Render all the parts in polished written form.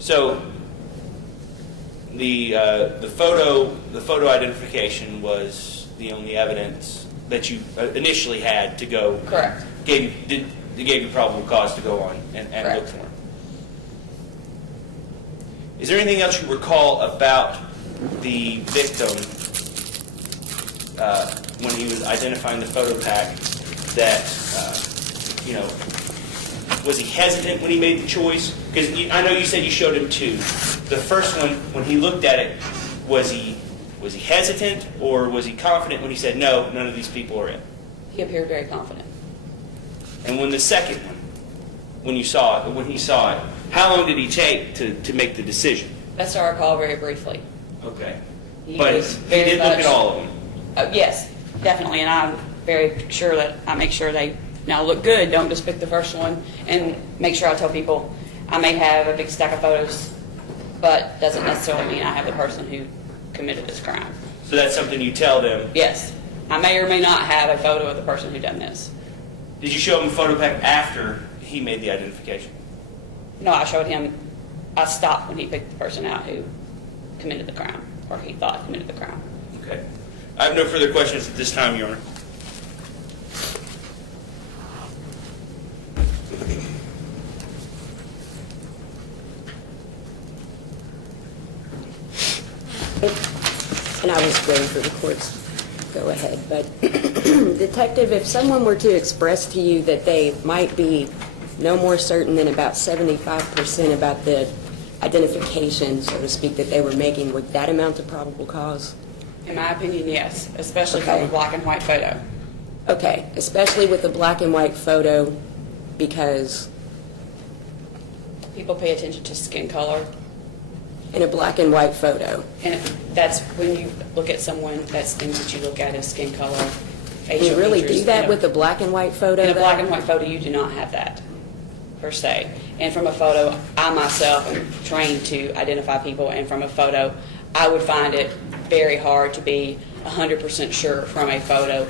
So the photo identification was the only evidence that you initially had to go. Correct. Gave you probable cause to go on and look for him. Is there anything else you recall about the victim when he was identifying the Photopack that, was he hesitant when he made the choice? Because I know you said you showed him two. The first one, when he looked at it, was he hesitant or was he confident when he said, no, none of these people are in? He appeared very confident. And when the second one, when he saw it, how long did he take to make the decision? That's what I recall very briefly. Okay. He But was he very did look much- at all of them. Yes, definitely, and I'm very sure that I make sure they now look good. Don't just pick the first one, and make sure I tell people I may have a big stack of photos, but doesn't necessarily mean I have the person who committed this crime. So that's something you tell them. Yes, I may or may not have a photo of the person who done this. Did you show him a Photopack after he made the identification? No, I showed him. I stopped when he picked the person out who committed the crime, or he thought committed the crime. Okay. I have no further questions at this time, Your Honor. And I was waiting for the court's go ahead, but Detective, if someone were to express to you that they might be no more certain than about 75% about the identification, so to speak, that they were making, would that amount to probable cause? In my opinion, yes, especially Okay. from a black and white photo. Okay, especially with a black and white photo, because People pay attention to skin color, in a black and white photo. and that's when you look at someone, that's things that you look at is skin color, Can facial you really features. do that with a black and white photo? In a though? black and white photo, you do not have that, per se. And from a photo, I myself am trained to identify people, and from a photo, I would find it very hard to be 100% sure from a photo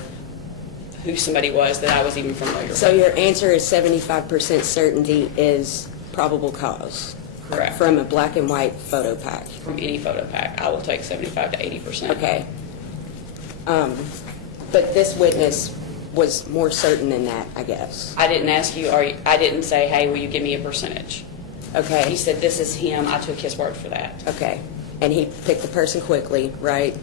who somebody was that I was even familiar with. So your answer is 75% certainty is probable cause? Correct. From a black and white photo pack? From any photo pack, I will take 75 to 80%. Okay. But this witness was more certain than that, I guess. I didn't ask you, or I didn't say, hey, will you give me a percentage? He Okay, said, this is him. I took his word for that. okay. And he picked the person quickly, right?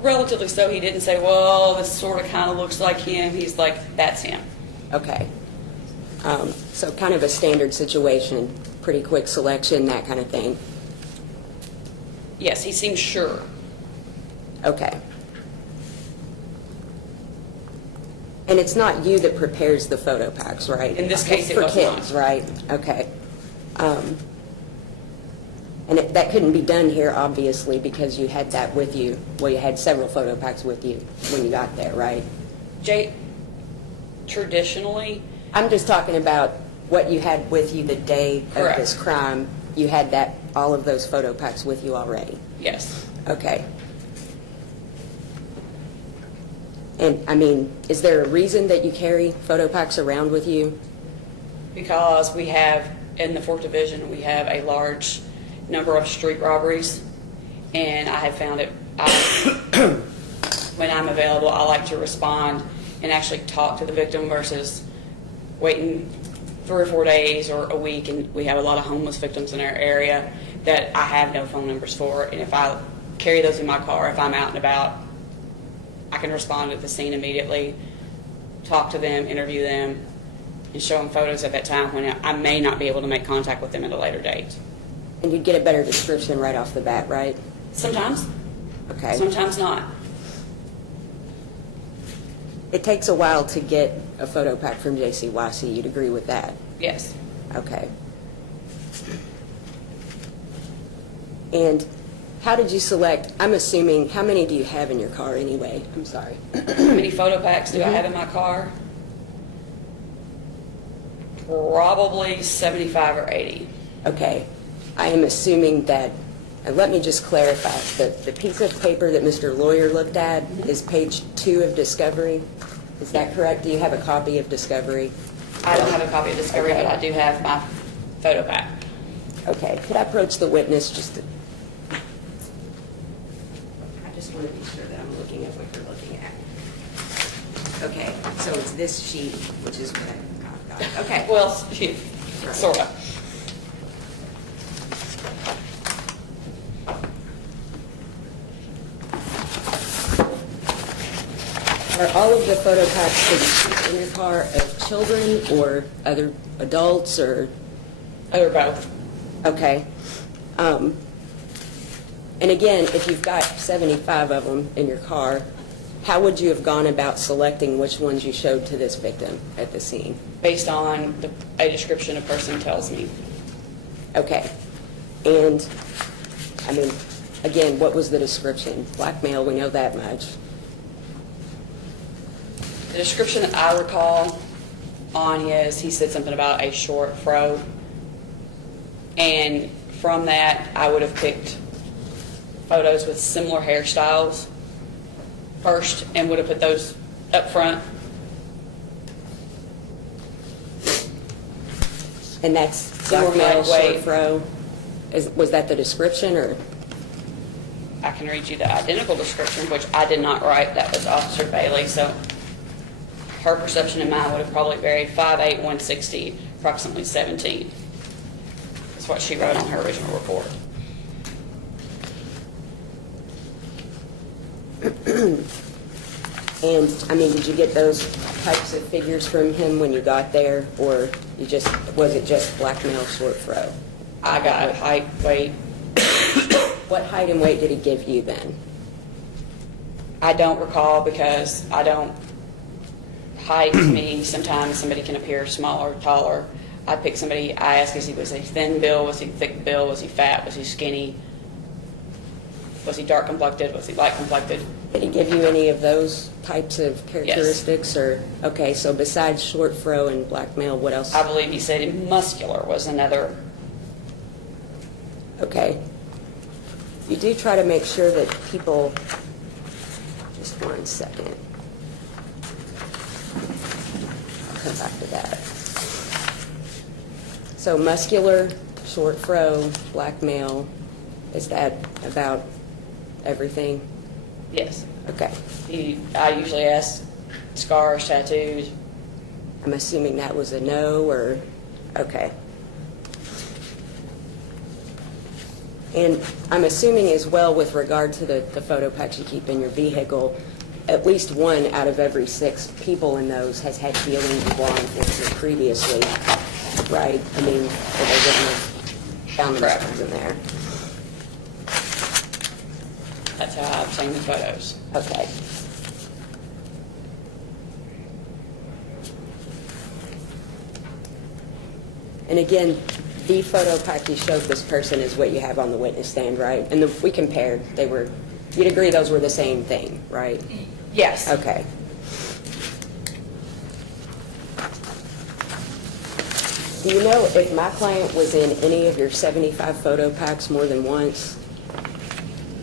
Relatively so. He didn't say, well, this sort of kind of looks like him. He's like, that's him. Okay. So kind of a standard situation, pretty quick selection, that kind of thing. Yes, he seemed sure. Okay. And it's not you that prepares the photo packs, right? In this case, it for was kids, not. right? Okay. And that couldn't be done here, obviously, because you had that with you. Well, you had several photo packs with you when you got there, right? Jay, traditionally, I'm just talking about what you had with you the day of Correct. this crime. You had all of those photo packs with you already. yes. Okay. And, I mean, is there a reason that you carry photo packs around with you? Because we have, in the 4th Division, we have a large number of street robberies, and I have found it, when I'm available, I like to respond and actually talk to the victim versus waiting 3 or 4 days or a week, and we have a lot of homeless victims in our area that I have no phone numbers for, and if I carry those in my car, if I'm out and about, I can respond at the scene immediately, talk to them, interview them, and show them photos at that time when I may not be able to make contact with them at a later date. And you'd get a better description right off the bat, right? Sometimes, Okay. sometimes not. It takes a while to get a photo pack from JCYC. You'd agree with that? Yes. Okay. And how did you select? I'm assuming, how many do you have in your car anyway? I'm sorry. How many photo packs do I have in my car? Probably 75 or 80. Okay. I am assuming that, and let me just clarify, the piece of paper that Mr. Lawyer looked at is page 2 of Discovery. Is that correct? Do you have a copy of Discovery? I don't have a copy of Discovery, Okay. but I do have my photo pack. Okay, could I approach the witness just to... I just want to be sure that I'm looking at what you're looking at. Okay, so it's this sheet, which is what I've got. Okay. Well, sort of. Are all of the photo packs that you keep in your car of children or other adults or... Or both. Okay. And again, if you've got 75 of them in your car, how would you have gone about selecting which ones you showed to this victim at the scene? Based on a description a person tells me. Okay. And, I mean, again, what was the description? Blackmail, we know that much. The description that I recall on his, he said something about a short fro. And from that, I would have picked photos with similar hairstyles first and would have put those up front. And that's They were blackmail, short lightweight. fro? Was that the description, or? I can read you the identical description, which I did not write. That was Officer Bailey. So her perception and mine would have probably varied. 5'8", 160, approximately 17. That's what she wrote on her original report. And, I mean, did you get those types of figures from him when you got there, or was it just blackmail, short fro? I got height, weight. What height and weight did he give you then? I don't recall because I don't. Height to me, sometimes somebody can appear smaller, taller. I pick somebody, I ask, was he thin build, was he thick build, was he fat, was he skinny, was he dark complected, was he light complected? Did he give you any of those types of characteristics? Yes. Or, okay, so besides short fro and blackmail, what else? I believe he said muscular was another. Okay. You do try to make sure that people, just 1 second. I'll come back to that. So muscular, short fro, blackmail, is that about everything? Yes. Okay. I usually ask scars, tattoos. I'm assuming that was a no, or, okay. And I'm assuming as well, with regard to the photo packs you keep in your vehicle, at least 1 out of every 6 people in those has had dealings with law enforcement previously, right? I mean, or they wouldn't have found themselves in there. That's how I obtained the photos. Okay. And again, the photo pack you showed this person is what you have on the witness stand, right? And we compared. You'd agree those were the same thing, right? Yes. Okay. Do you know if my client was in any of your 75 photo packs more than once?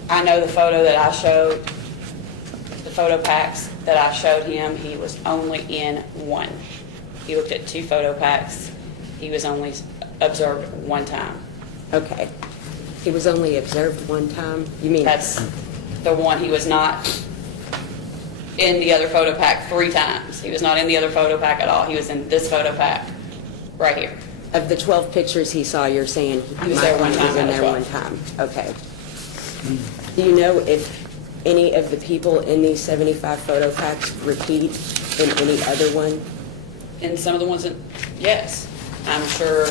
I know the photo that I showed, the photo packs that I showed him, he was only in 1. He looked at 2 photo packs. He was only observed 1 time. Okay. He was only observed 1 time? You mean? That's the one. He was not in the other photo pack 3 times. He was not in the other photo pack at all. He was in this photo pack right here. Of the 12 pictures he saw, you're saying He was there one time was in out of there 12. 1 time. Okay. Do you know if any of the people in these 75 photo packs repeat in any other one? And some of the ones that, yes, I'm sure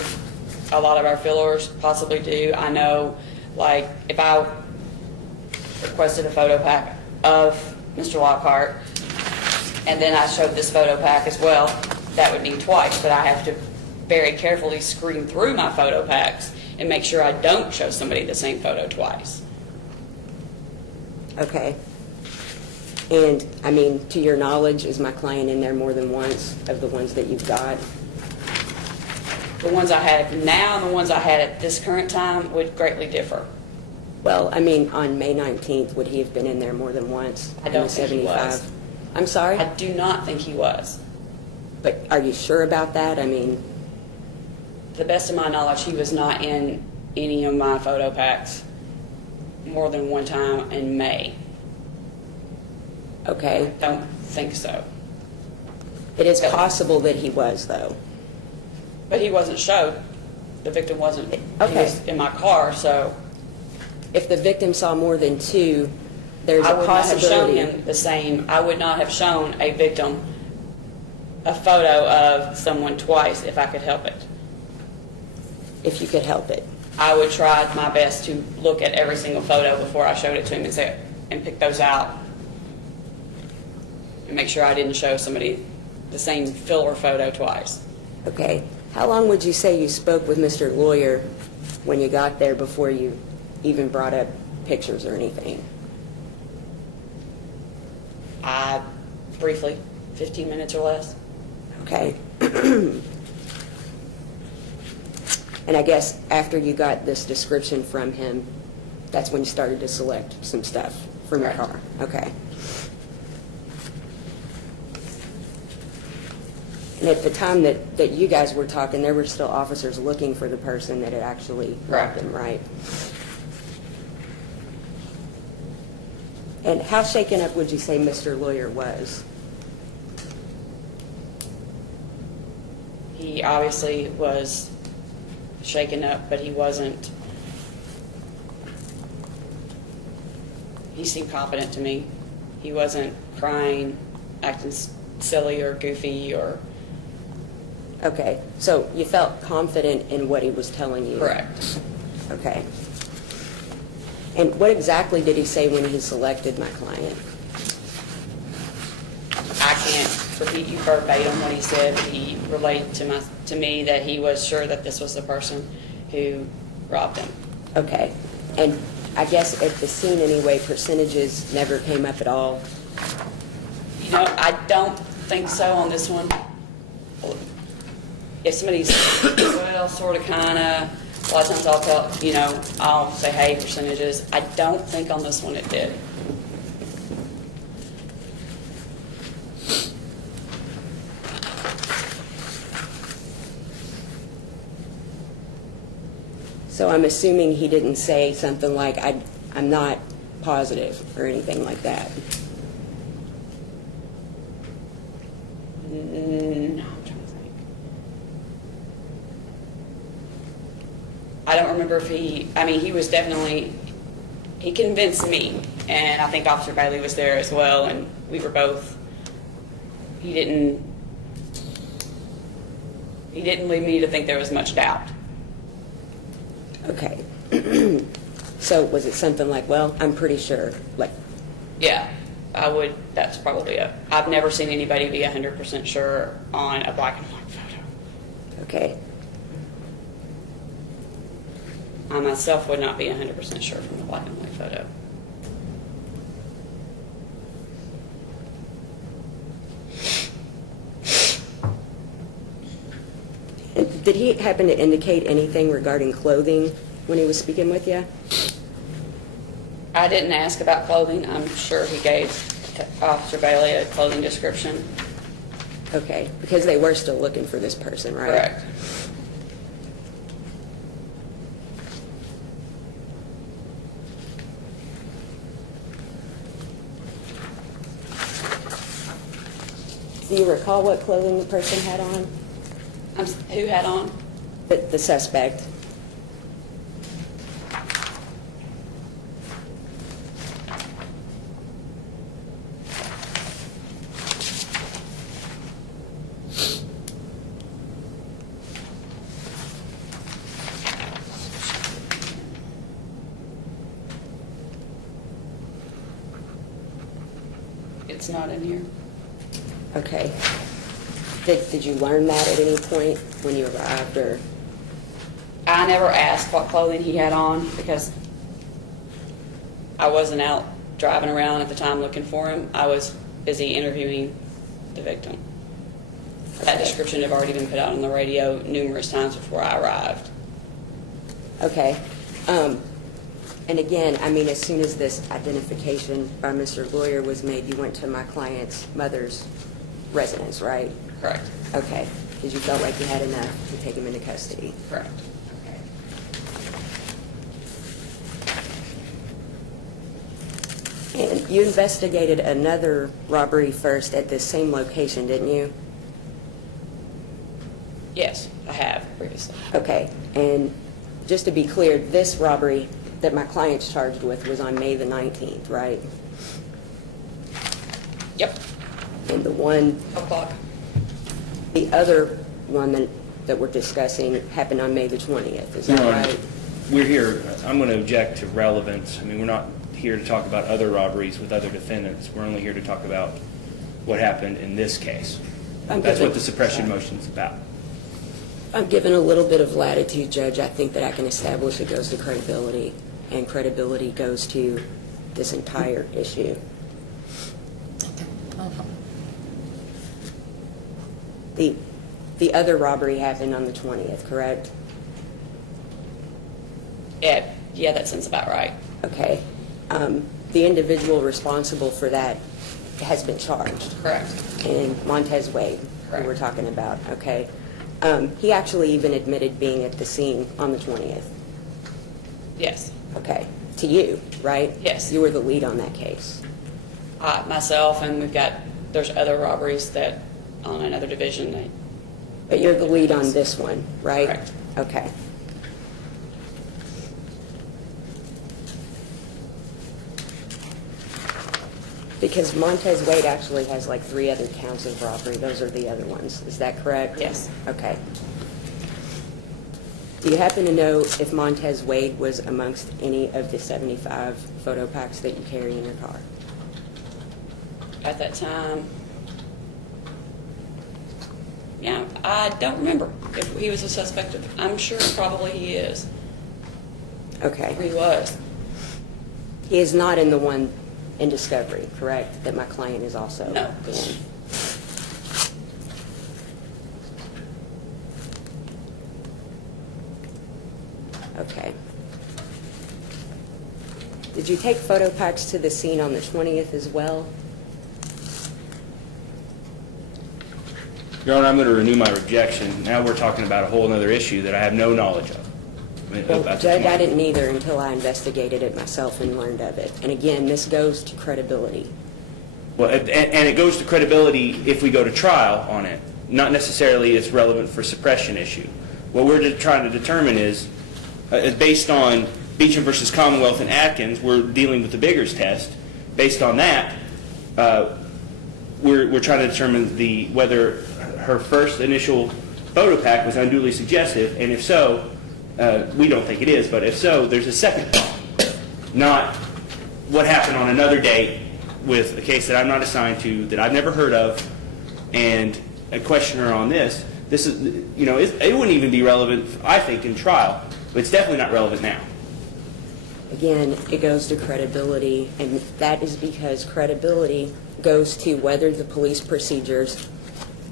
a lot of our fillers possibly do. I know, like, if I requested a photo pack of Mr. Lockhart, and then I showed this photo pack as well, that would mean twice, but I have to very carefully screen through my photo packs and make sure I don't show somebody the same photo twice. Okay. And, I mean, to your knowledge, is my client in there more than once of the ones that you've got? The ones I have now and the ones I had at this current time would greatly differ. Well, I mean, on May 19th, would he have been in there more than once? I don't think he was. I'm sorry? I do not think he was. But are you sure about that? I mean... To the best of my knowledge, he was not in any of my photo packs more than one time in May. Okay. Don't think so. It is possible that he was, though. But he wasn't showed. The victim wasn't. He Okay. was in my car, so If the victim saw more than two, there's I a would not have shown possibility. him the same. I would not have shown a victim a photo of someone twice if I could help it. If you could help it. I would try my best to look at every single photo before I showed it to him and pick those out and make sure I didn't show somebody the same filler photo twice. Okay. How long would you say you spoke with Mr. Lawyer when you got there before you even brought up pictures or anything? I briefly, 15 minutes or less. Okay. And I guess after you got this description from him, that's when you started to select some stuff from your Correct. car? Okay. And at the time that you guys were talking, there were still officers looking for the person that had actually robbed Correct. him, right? And how shaken up would you say Mr. Lawyer was? He obviously was shaken up, but he wasn't. He seemed confident to me. He wasn't crying, acting silly or goofy or. Okay, so you felt confident in what he was telling you? Correct. Okay. And what exactly did he say when he selected my client? I can't repeat you verbatim what he said. He relayed to me that he was sure that this was the person who robbed him. Okay. And I guess at the scene anyway, percentages never came up at all? You know, I don't think so on this one. If somebody's, well, sort of, kind of, a lot of times I'll tell, I'll say, hey, percentages. I don't think on this one it did. So I'm assuming he didn't say something like, I'm not positive or anything like that? No, I'm trying to think. I don't remember if he was definitely, he convinced me, and I think Officer Bailey was there as well, and we were both, he didn't lead me to think there was much doubt. Okay. So was it something like, well, I'm pretty sure, like, Yeah, that's probably it. I've never seen anybody be 100% sure on a black and white photo. okay. I myself would not be 100% sure from a black and white photo. And did he happen to indicate anything regarding clothing when he was speaking with you? I didn't ask about clothing. I'm sure he gave Officer Bailey a clothing description. Okay, because they were still looking for this person, right? Correct. Do you recall what clothing the person had on? Who had on? The suspect. It's not in here. Okay. Did you learn that at any point when you arrived, or? I never asked what clothing he had on because I wasn't out driving around at the time looking for him. I was busy interviewing the victim. That description had already been put out on the radio numerous times before I arrived. Okay. And again, I mean, as soon as this identification by Mr. Lawyer was made, you went to my client's mother's residence, right? Correct. Okay. Because you felt like you had enough to take him into custody. Correct. you investigated another robbery first at this same location, didn't you? Yes, I have previously. Okay, and just to be clear, this robbery that my client's charged with was on May the 19th, right? Yep, And the one, 12 o'clock. the other one that we're discussing happened on May the 20th, is that Your Honor, right? we're here, I'm going to object to relevance. I mean, we're not here to talk about other robberies with other defendants. We're only here to talk about what happened in this case. That's what the suppression motion's about. I'm given a little bit of latitude, Judge. I think that I can establish it goes to credibility, and credibility goes to this entire issue. The other robbery happened on the 20th, correct? Yeah, that sounds about right. Okay. The individual responsible for that has been charged. Correct. And Montez Wade, who we're Correct. talking about, okay? He actually even admitted being at the scene on the 20th. Yes. Okay. To you, right? Yes. You were the lead on that case. Myself, and there's other robberies that, on another division. But you're the lead on this one, right? Correct. Okay. Because Montez Wade actually has like 3 other counts of robbery. Those are the other ones. Is that correct? Yes. Okay. Do you happen to know if Montez Wade was amongst any of the 75 photo packs that you carry in your car? At that time, yeah, I don't remember if he was a suspect. I'm sure probably he is. Okay. He was. He is not in the one in discovery, correct? That my client is also No. in. Okay. Did you take photo packs to the scene on the 20th as well? Your Honor, I'm going to renew my rejection. Now we're talking about a whole other issue that I have no knowledge of. Well, About Judge, the- I didn't either until I investigated it myself and learned of it. And again, this goes to credibility. Well, and it goes to credibility if we go to trial on it. Not necessarily it's relevant for suppression issue. What we're trying to determine is based on Beecham versus Commonwealth and Atkins, we're dealing with the Biggers test. Based on that, we're trying to determine whether her first initial photo pack was unduly suggestive, and if so, we don't think it is, but if so, there's a second prong. Not what happened on another date with a case that I'm not assigned to, that I've never heard of, and a questioner on this. This is, it wouldn't even be relevant, I think, in trial, but it's definitely not relevant now. Again, it goes to credibility, and that is because credibility goes to whether the police procedures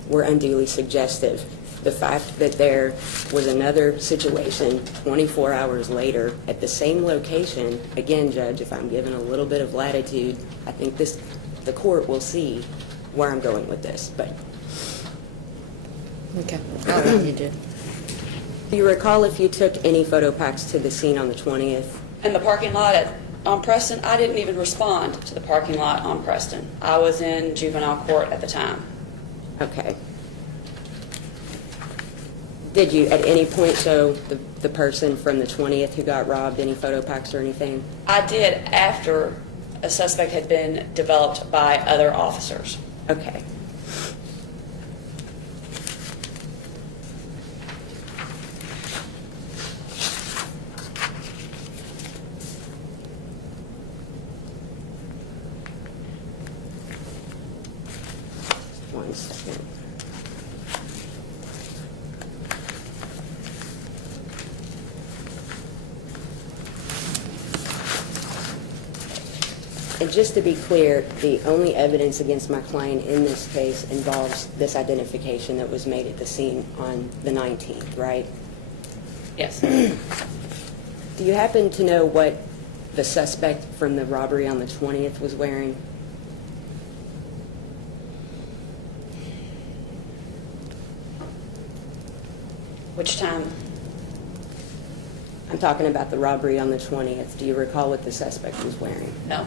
were unduly suggestive. The fact that there was another situation 24 hours later at the same location, again, Judge, if I'm given a little bit of latitude, I think the court will see where I'm going with this. But Okay, I'll let you do. do you recall if you took any photo packs to the scene on the 20th? In the parking lot on Preston, I didn't even respond to the parking lot on Preston. I was in juvenile court at the time. Okay. Did you at any point show the person from the 20th who got robbed any photo packs or anything? I did after a suspect had been developed by other officers. Okay. One second. And just to be clear, the only evidence against my client in this case involves this identification that was made at the scene on the 19th, right? Yes. Do you happen to know what the suspect from the robbery on the 20th was wearing? Which time? I'm talking about the robbery on the 20th. Do you recall what the suspect was wearing? No.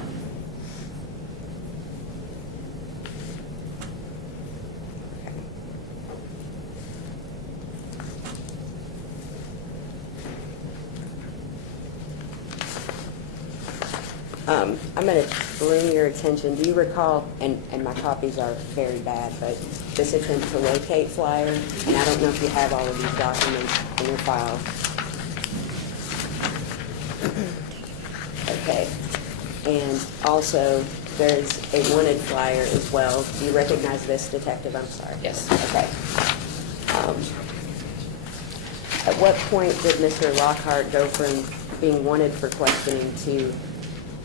I'm going to bring your attention, do you recall, and my copies are very bad, but this attempt to locate flyer, and I don't know if you have all of these documents in your file. Okay. And also, there's a wanted flyer as well. Do you recognize this, Detective? I'm sorry. Yes. Okay. At what point did Mr. Lockhart go from being wanted for questioning to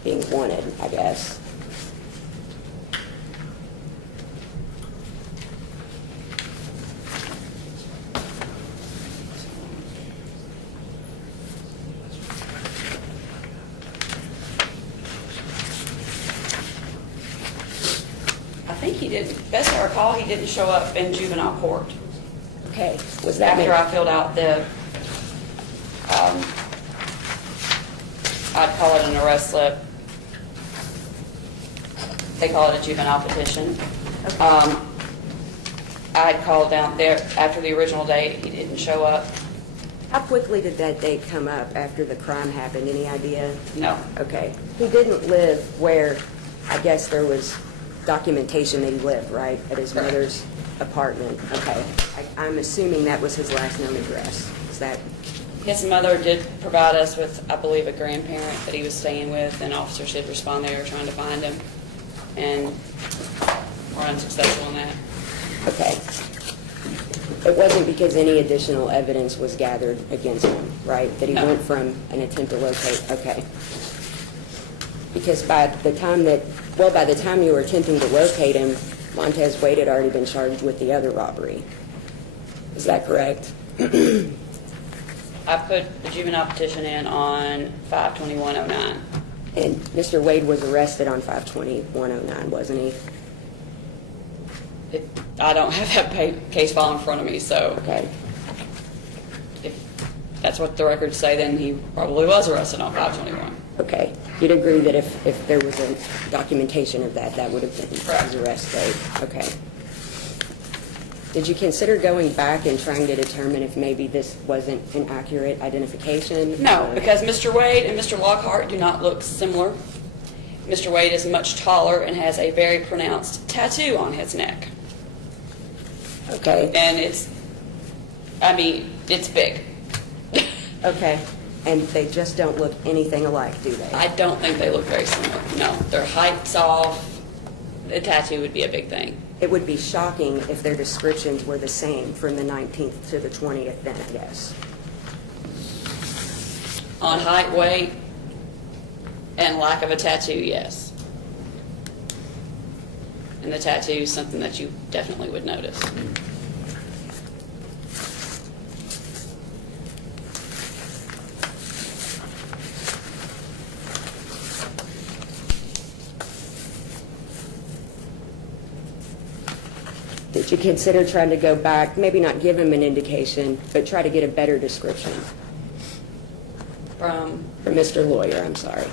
being wanted, I guess? I think he didn't, best I recall, he didn't show up in juvenile court. Okay. Was that After I filled out the, I'd call it an arrest slip. They call it a juvenile petition. I'd called down there after the original date, he didn't show up. How quickly did that date come up after the crime happened? Any idea? No. Okay. He didn't live where, I guess there was documentation that he lived, right? At his mother's apartment. Okay. I'm assuming that was his last known address. Is that? His mother did provide us with, I believe, a grandparent that he was staying with, and officers did respond. They were trying to find him, and were unsuccessful in that. Okay. It wasn't because any additional evidence was gathered against him, right? That he No. went from an attempt to locate. Okay. Because by the time you were attempting to locate him, Montez Wade had already been charged with the other robbery. Is that correct? I put the juvenile petition in on 5/21/09. And Mr. Wade was arrested on 5/21/09, wasn't he? I don't have that case file in front of me, so Okay. if that's what the records say, then he probably was arrested on 5/21. Okay. You'd agree that if there was a documentation of that, that would have been Correct. his arrest date? Okay. Did you consider going back and trying to determine if maybe this wasn't an accurate identification? No, because Mr. Wade and Mr. Lockhart do not look similar. Mr. Wade is much taller and has a very pronounced tattoo on his neck. Okay. And it's big. Okay. And they just don't look anything alike, do they? I don't think they look very similar. No, their height's off. The tattoo would be a big thing. It would be shocking if their descriptions were the same from the 19th to the 20th then, I guess. On height, weight, and lack of a tattoo, yes. And the tattoo is something that you definitely would notice. Did you consider trying to go back, maybe not give him an indication, but try to get a better description? From Mr. Lawyer, I'm sorry.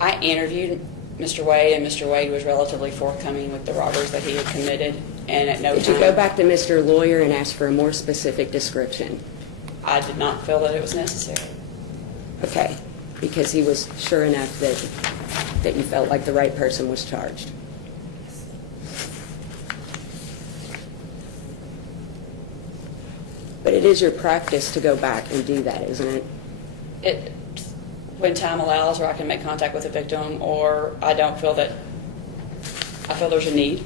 I interviewed Mr. Wade, and Mr. Wade was relatively forthcoming with the robberies that he had committed, and at no Did time... you go back to Mr. Lawyer and ask for a more specific description? I did not feel that it was necessary. Okay, because he was sure enough that you felt like the right person was charged. But it is your practice to go back and do that, isn't it? When time allows, or I can make contact with the victim, or I feel there's a need.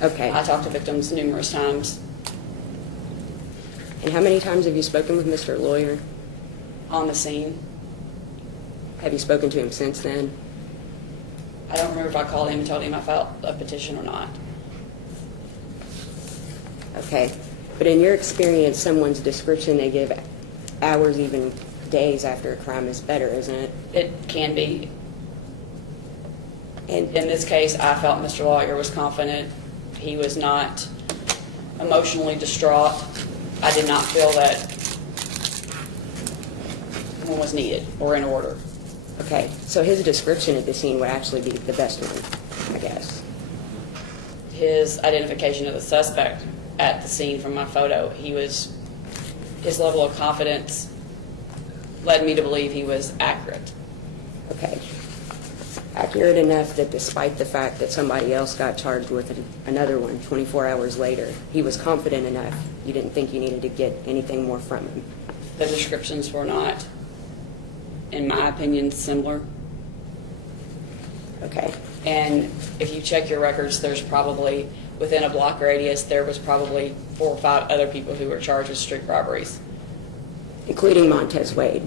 Okay. I talk to victims numerous times And how many times have you spoken with Mr. Lawyer? on the scene. Have you spoken to him since then? I don't remember if I called him and told him I filed a petition or not. Okay. But in your experience, someone's description they give hours, even days after a crime is better, isn't it? It can be. And In this case, I felt Mr. Lawyer was confident. He was not emotionally distraught. I did not feel that one was needed or in order. okay, so his description at the scene would actually be the best one, I guess. His identification of the suspect at the scene from my photo, he was his level of confidence led me to believe he was accurate. Okay. Accurate enough that despite the fact that somebody else got charged with another one 24 hours later, he was confident enough you didn't think you needed to get anything more from him. The descriptions were not, in my opinion, similar. Okay. And if you check your records, there's probably, within a block radius, there was probably 4 or 5 other people who were charged with street robberies. Including Montez Wade.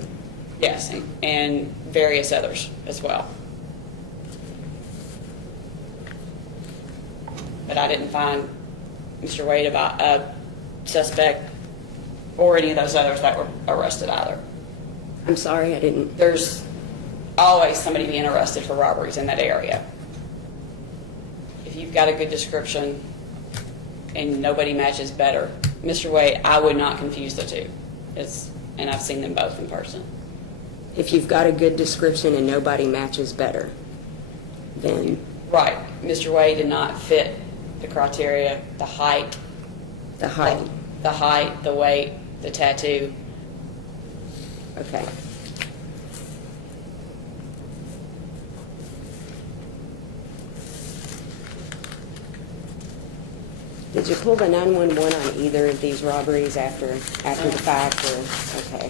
Yes, and various others as well. But I didn't find Mr. Wade a suspect or any of those others that were arrested either. I'm sorry, I didn't. There's always somebody being arrested for robberies in that area. If you've got a good description and nobody matches better, Mr. Wade, I would not confuse the two. And I've seen them both in person. If you've got a good description and nobody matches better, then Right. Mr. Wade did not fit the criteria, the height, the height. the weight, the tattoo. Okay. Did you pull the 911 on either of these robberies after the fact, or, okay.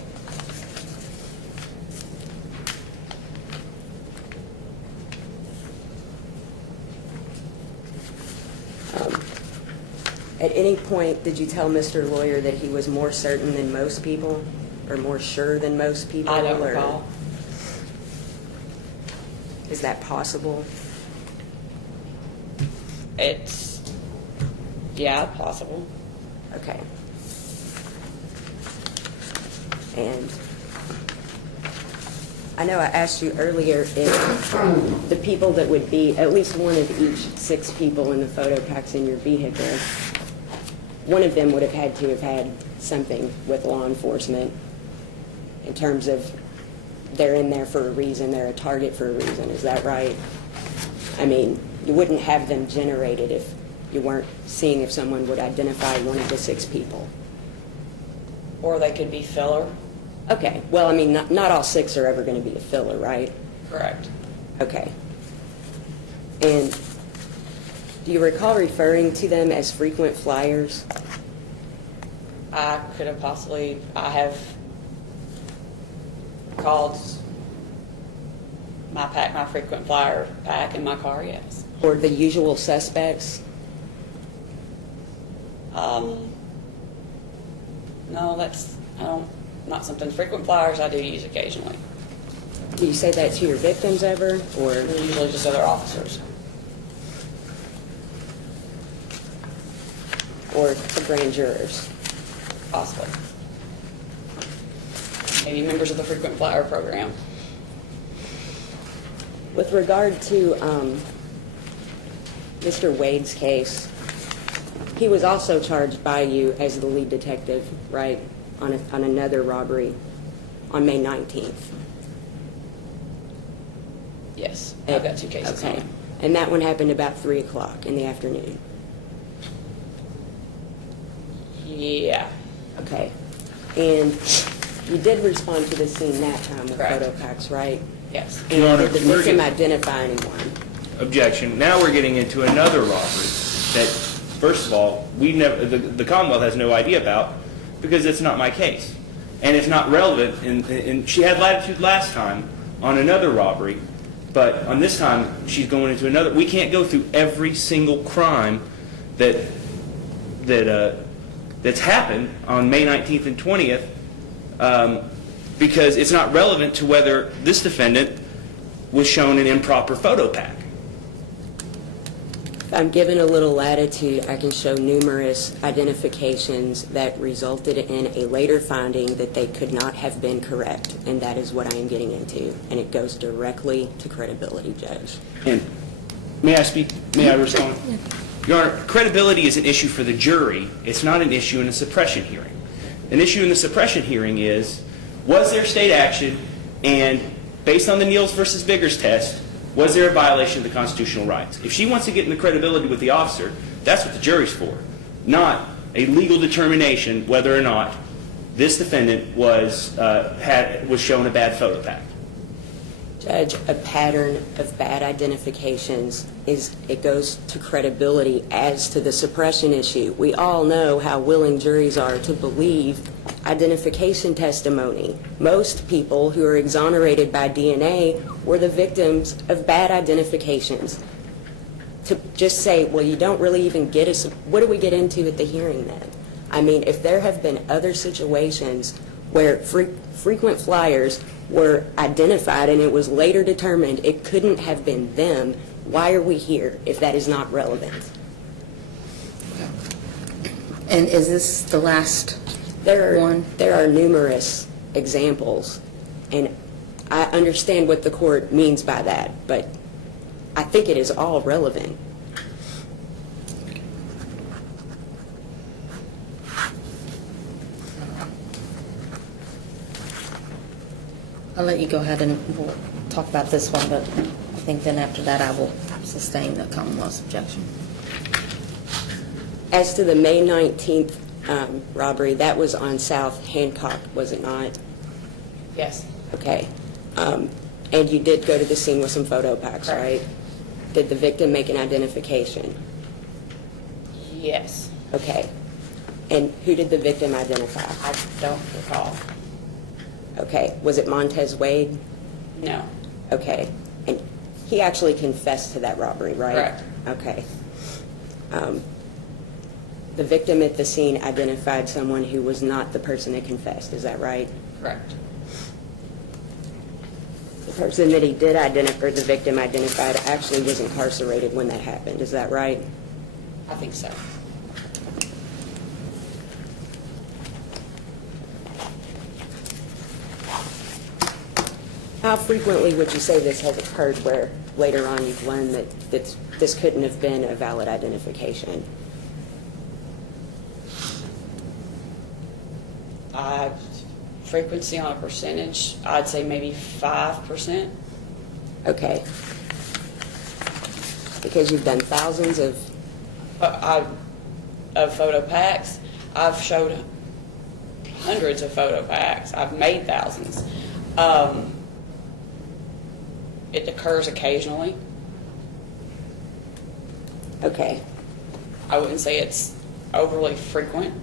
At any point, did you tell Mr. Lawyer that he was more certain than most people, or more sure than most people? I don't or recall. Is that possible? It's, yeah, possible. Okay. And I know I asked you earlier if the people that would be, at least one of each 6 people in the Photopacks in your vehicle, one of them would have had to have had something with law enforcement in terms of they're in there for a reason, they're a target for a reason. Is that right? I mean, you wouldn't have them generated if you weren't seeing if someone would identify one of the 6 people. Or they could be filler. Okay. Well, I mean, not all 6 are ever going to be a filler, right? Correct. Okay. And do you recall referring to them as frequent flyers? I have called my frequent flyer pack in my car, yes. Or the usual suspects? No, not something. Frequent flyers I do use occasionally. Do you say that to your victims ever, or? They're usually just other officers. Or the grand jurors? Possibly. Maybe members of the frequent flyer program. With regard to Mr. Wade's case, he was also charged by you as the lead detective, right, on another robbery on May 19th. Yes, I've got 2 cases on Okay. it. And that one happened about 3 o'clock in the afternoon. Yeah. Okay. And you did respond to the scene that time with Correct. Photopacks, right? Yes. Your Honor, Did the we're victim getting- identify anyone? Objection. Now we're getting into another robbery that, first of all, the Commonwealth has no idea about because it's not my case. And it's not relevant. And she had latitude last time on another robbery, but on this time she's going into another. We can't go through every single crime that's happened on May 19th and 20th because it's not relevant to whether this defendant was shown an improper Photopack. If I'm given a little latitude, I can show numerous identifications that resulted in a later finding that they could not have been correct, and that is what I am getting into, and it goes directly to credibility, Judge. And may I speak? May I respond? Your Honor, credibility is an issue for the jury. It's not an issue in a suppression hearing. An issue in the suppression hearing is, was there state action, and based on the Niels versus Biggers test, was there a violation of the constitutional rights? If she wants to get into credibility with the officer, that's what the jury's for, not a legal determination whether or not this defendant was shown a bad Photopack. Judge, a pattern of bad identifications it goes to credibility as to the suppression issue. We all know how willing juries are to believe identification testimony. Most people who are exonerated by DNA were the victims of bad identifications. To just say, well, you don't really even get what do we get into at the hearing then? I mean, if there have been other situations where frequent flyers were identified and it was later determined it couldn't have been them, why are we here if that is not relevant? And is this the last one? There are numerous examples, and I understand what the court means by that, but I think it is all relevant. I'll let you go ahead and we'll talk about this one, but I think then after that I will sustain the Commonwealth's objection. As to the May 19th robbery, that was on South Hancock, was it not? Yes. Okay. And you did go to the scene with some photo packs, right? Did the victim make an identification? Yes. Okay. And who did the victim identify? I don't recall. Okay. Was it Montez Wade? No. Okay. And he actually confessed to that robbery, right? Correct. Okay. The victim at the scene identified someone who was not the person that confessed, is that right? Correct. The person that he did identify, or the victim identified, actually was incarcerated when that happened, is that right? I think so. How frequently would you say this has occurred where later on you've learned that this couldn't have been a valid identification? Frequency on a percentage, I'd say maybe 5%. Okay. Because you've done thousands of... Of photo packs. I've showed hundreds of photo packs. I've made thousands. It occurs occasionally. Okay. I wouldn't say it's overly frequent.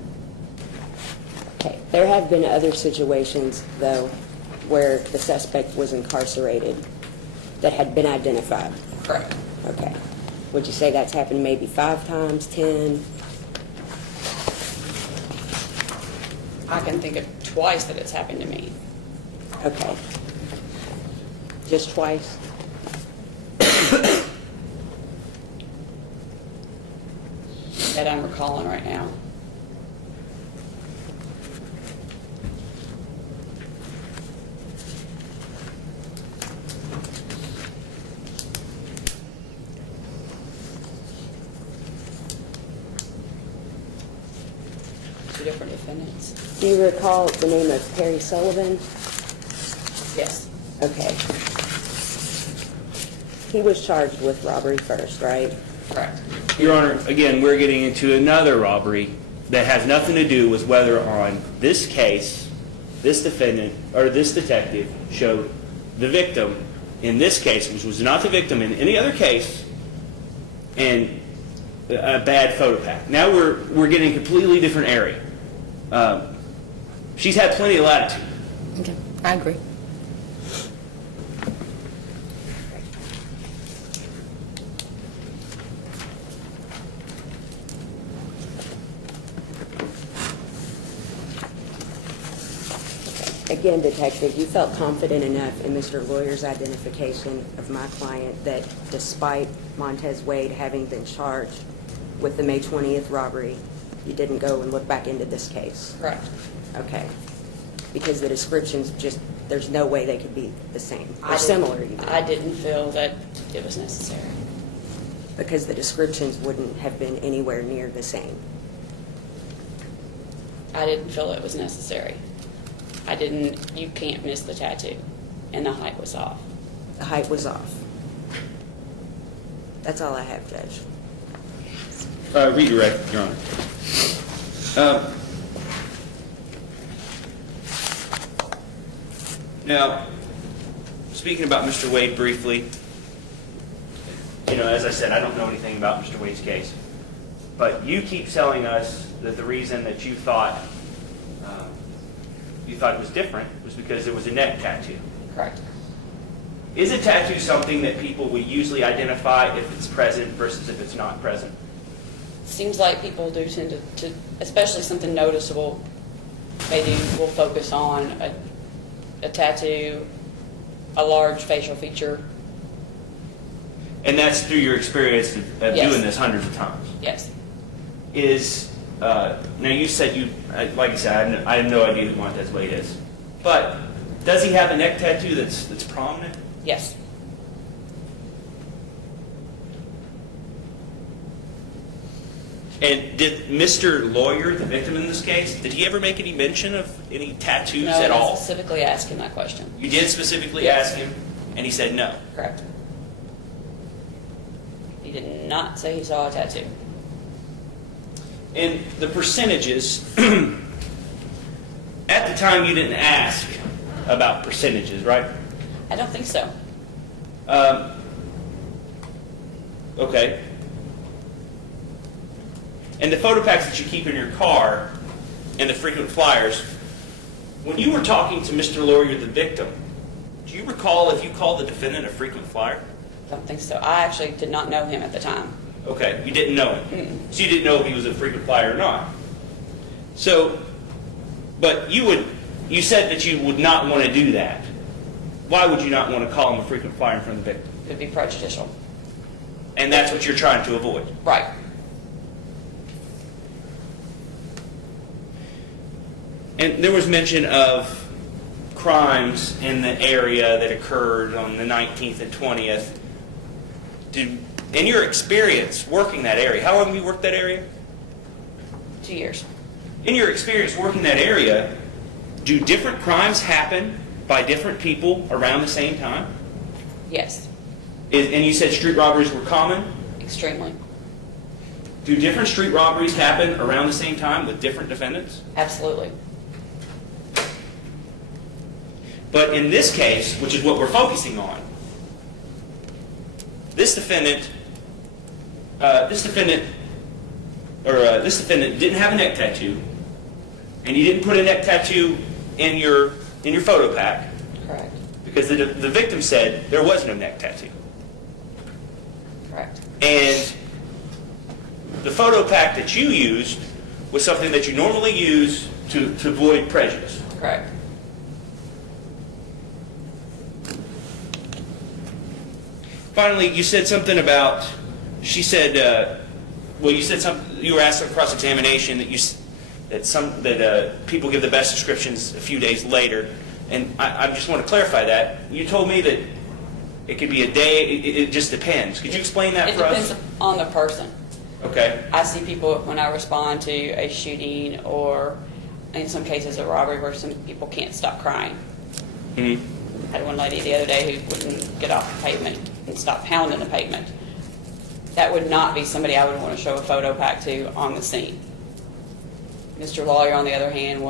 Okay. There have been other situations, though, where the suspect was incarcerated that had been identified. Correct. Okay. Would you say that's happened maybe 5 times, 10? I can think of twice that it's happened to me. Okay. Just twice? That I'm recalling right now. Two different defendants. Do you recall the name of Perry Sullivan? Yes. Okay. He was charged with robbery first, right? Correct. Your Honor, again, we're getting into another robbery that has nothing to do with whether on this case, this defendant, or this detective showed the victim in this case, which was not the victim in any other case, and a bad photo pack. Now we're getting a completely different area. She's had plenty of latitude. Okay, I agree. Again, Detective, you felt confident enough in Mr. Lawyer's identification of my client that despite Montez Wade having been charged with the May 20th robbery, you didn't go and look back into this case? Correct. Okay. Because the descriptions just, there's no way they could be the same, or similar even. I didn't feel that it was necessary. Because the descriptions wouldn't have been anywhere near the same. I didn't feel it was necessary. You can't miss the tattoo, and the height was off. The height was off. That's all I have, Judge. Redirect, Your Honor. Now, speaking about Mr. Wade briefly, as I said, I don't know anything about Mr. Wade's case. But you keep telling us that the reason that you thought it was different was because there was a neck tattoo. Correct. Is a tattoo something that people would usually identify if it's present versus if it's not present? Seems like people do tend to especially something noticeable, will focus on a tattoo, a large facial feature. And that's through your experience of Yes. doing this hundreds of times. Yes. Now you said like you said, I have no idea who Montez Wade is. But does he have a neck tattoo that's prominent? Yes. And did Mr. Lawyer, the victim in this case, did he ever make any mention of any tattoos No, at I all? specifically asked him that question. You did specifically Yes. ask him, and he said no. Correct. He did not say he saw a tattoo. And the percentages, at the time you didn't ask about percentages, right? I don't think so. Okay. And the Photopacks that you keep in your car and the frequent flyers, when you were talking to Mr. Lawyer, the victim, do you recall if you called the defendant a frequent flyer? I don't think so. I actually did not know him at the time. Okay, you didn't know him. So you didn't know if he was a frequent flyer or not. So, but you said that you would not want to do that. Why would you not want to call him a frequent flyer in front of the victim? It would be prejudicial. And that's what you're trying to avoid. Right. And there was mention of crimes in the area that occurred on the 19th and 20th. In your experience working that area, how long have you worked that area? 2 years. In your experience working that area, do different crimes happen by different people around the same time? Yes. And you said street robberies were common? Extremely. Do different street robberies happen around the same time with different defendants? Absolutely. But in this case, which is what we're focusing on, this defendant didn't have a neck tattoo, and you didn't put a neck tattoo in your Photopack Correct. because the victim said there was no neck tattoo. Correct. And the Photopack that you used was something that you normally use to avoid prejudice. Correct. Finally, you said something about, you said something, you were asked on cross-examination that people give the best descriptions a few days later. And I just want to clarify that. You told me that it could be a day, it just depends. Could you explain that for us? It depends on the person. Okay. I see people when I respond to a shooting or in some cases a robbery where some people can't stop crying. Mm-hmm. I had one lady the other day who wouldn't get off the pavement and stop pounding the pavement. That would not be somebody I would want to show a photo pack to on the scene. Mr. Lawyer, on the other hand,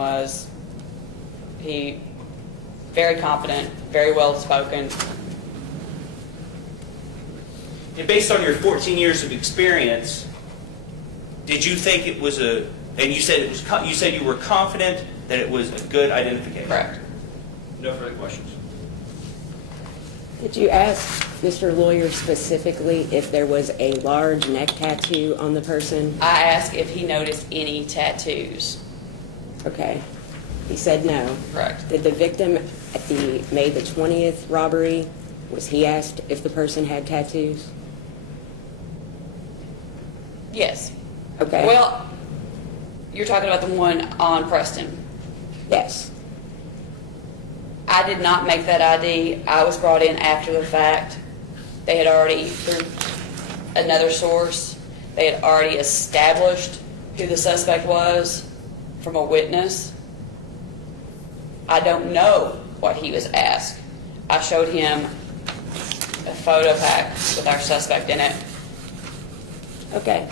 he very confident, very well spoken. And based on your 14 years of experience, did you think it was and you said you said you were confident that it was a good identification? Correct. No further questions. Did you ask Mr. Lawyer specifically if there was a large neck tattoo on the person? I asked if he noticed any tattoos. Okay. He said no. Correct. Did the victim at the May the 20th robbery, was he asked if the person had tattoos? Yes. Okay. Well, you're talking about the one on Preston. Yes. I did not make that ID. I was brought in after the fact. They had already, through another source, they had already established who the suspect was from a witness. I don't know what he was asked. I showed him a photo pack with our suspect in it. Okay.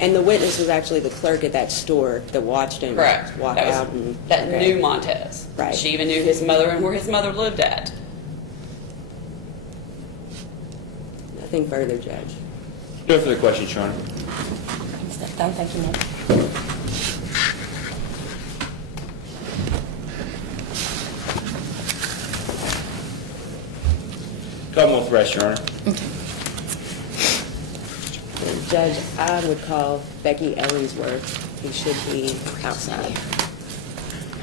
And the witness was actually the clerk at that store that watched him Correct. walk That was- out. And, That okay. knew Montez. Right. She even knew his mother and where his mother lived at. Nothing further, Judge. No further questions, Your Honor. Done, thank you, Nick. Commonwealth rest, Your Honor. And Judge, I would call Becky Ellingsworth. He should be outside.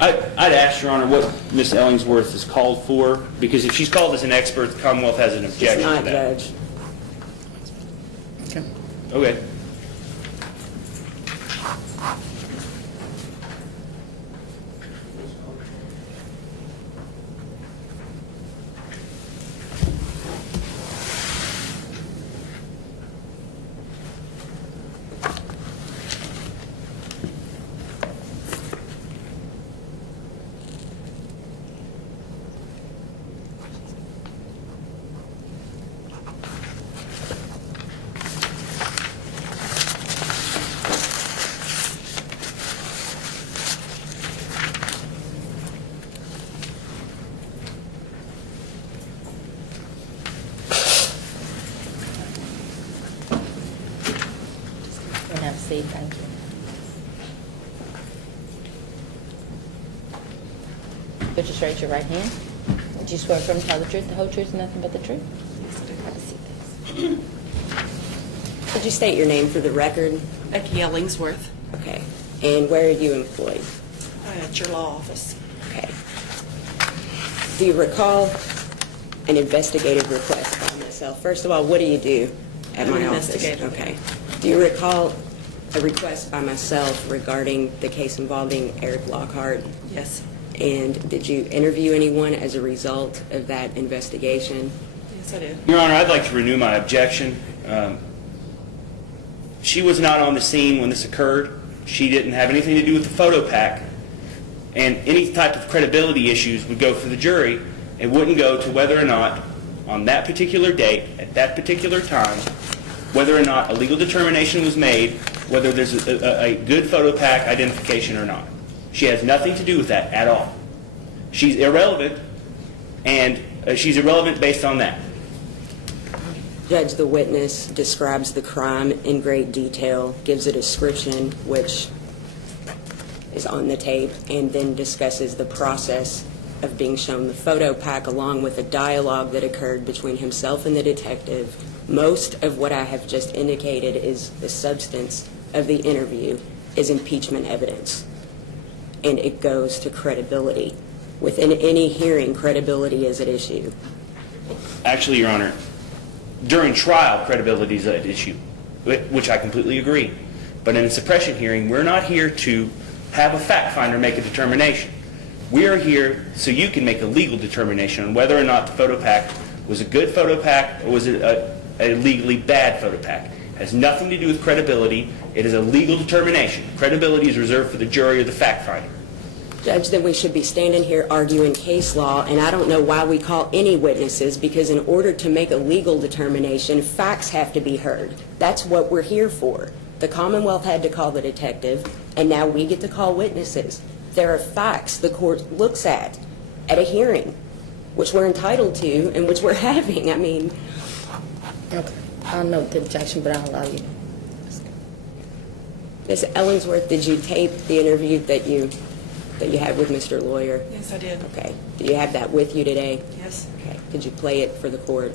I'd ask, Your Honor, what Ms. Ellingsworth is called for, because if she's called as an expert, the Commonwealth has an She's objection not, to that. Judge. Okay. Okay. And have a seat, thank you. Would you raise your right hand? Would you swear from tell the truth, the whole truth, and nothing but the truth? Have a seat, please. Could you state your name for the record? Becky Ellingsworth, Okay. And where are you employed? at your law office. Okay. Do you recall an investigative request by myself? First of all, what do you do at I'm my an office? investigator. Okay. Do you recall a request by myself regarding the case involving Eric Lockhart? Yes, And did you interview anyone as a result of that investigation? yes, I did. Your Honor, I'd like to renew my objection. She was not on the scene when this occurred. She didn't have anything to do with the Photopack. And any type of credibility issues would go for the jury. It wouldn't go to whether or not, on that particular date, at that particular time, whether or not a legal determination was made, whether there's a good Photopack identification or not. She has nothing to do with that at all. She's irrelevant, and she's irrelevant based on that. Judge, the witness describes the crime in great detail, gives a description which is on the tape, and then discusses the process of being shown the photo pack along with a dialogue that occurred between himself and the detective. Most of what I have just indicated is the substance of the interview is impeachment evidence, and it goes to credibility. Within any hearing, credibility is at issue. Actually, Your Honor, during trial, credibility is at issue, which I completely agree. But in a suppression hearing, we're not here to have a fact finder make a determination. We are here so you can make a legal determination on whether or not the Photopack was a good Photopack or was it a legally bad Photopack. It has nothing to do with credibility. It is a legal determination. Credibility is reserved for the jury or the fact finder. Judge, then we should be standing here arguing case law, and I don't know why we call any witnesses, because in order to make a legal determination, facts have to be heard. That's what we're here for. The Commonwealth had to call the detective, and now we get to call witnesses. There are facts the court looks at a hearing, which we're entitled to and which we're having. I mean, Okay. I'll note the objection, but I'll allow you. Ms. Ellingsworth, did you tape the interview that you had with Mr. Lawyer? Yes, I did. Okay. Do you have that with you today? Yes. Okay. Could you play it for the court?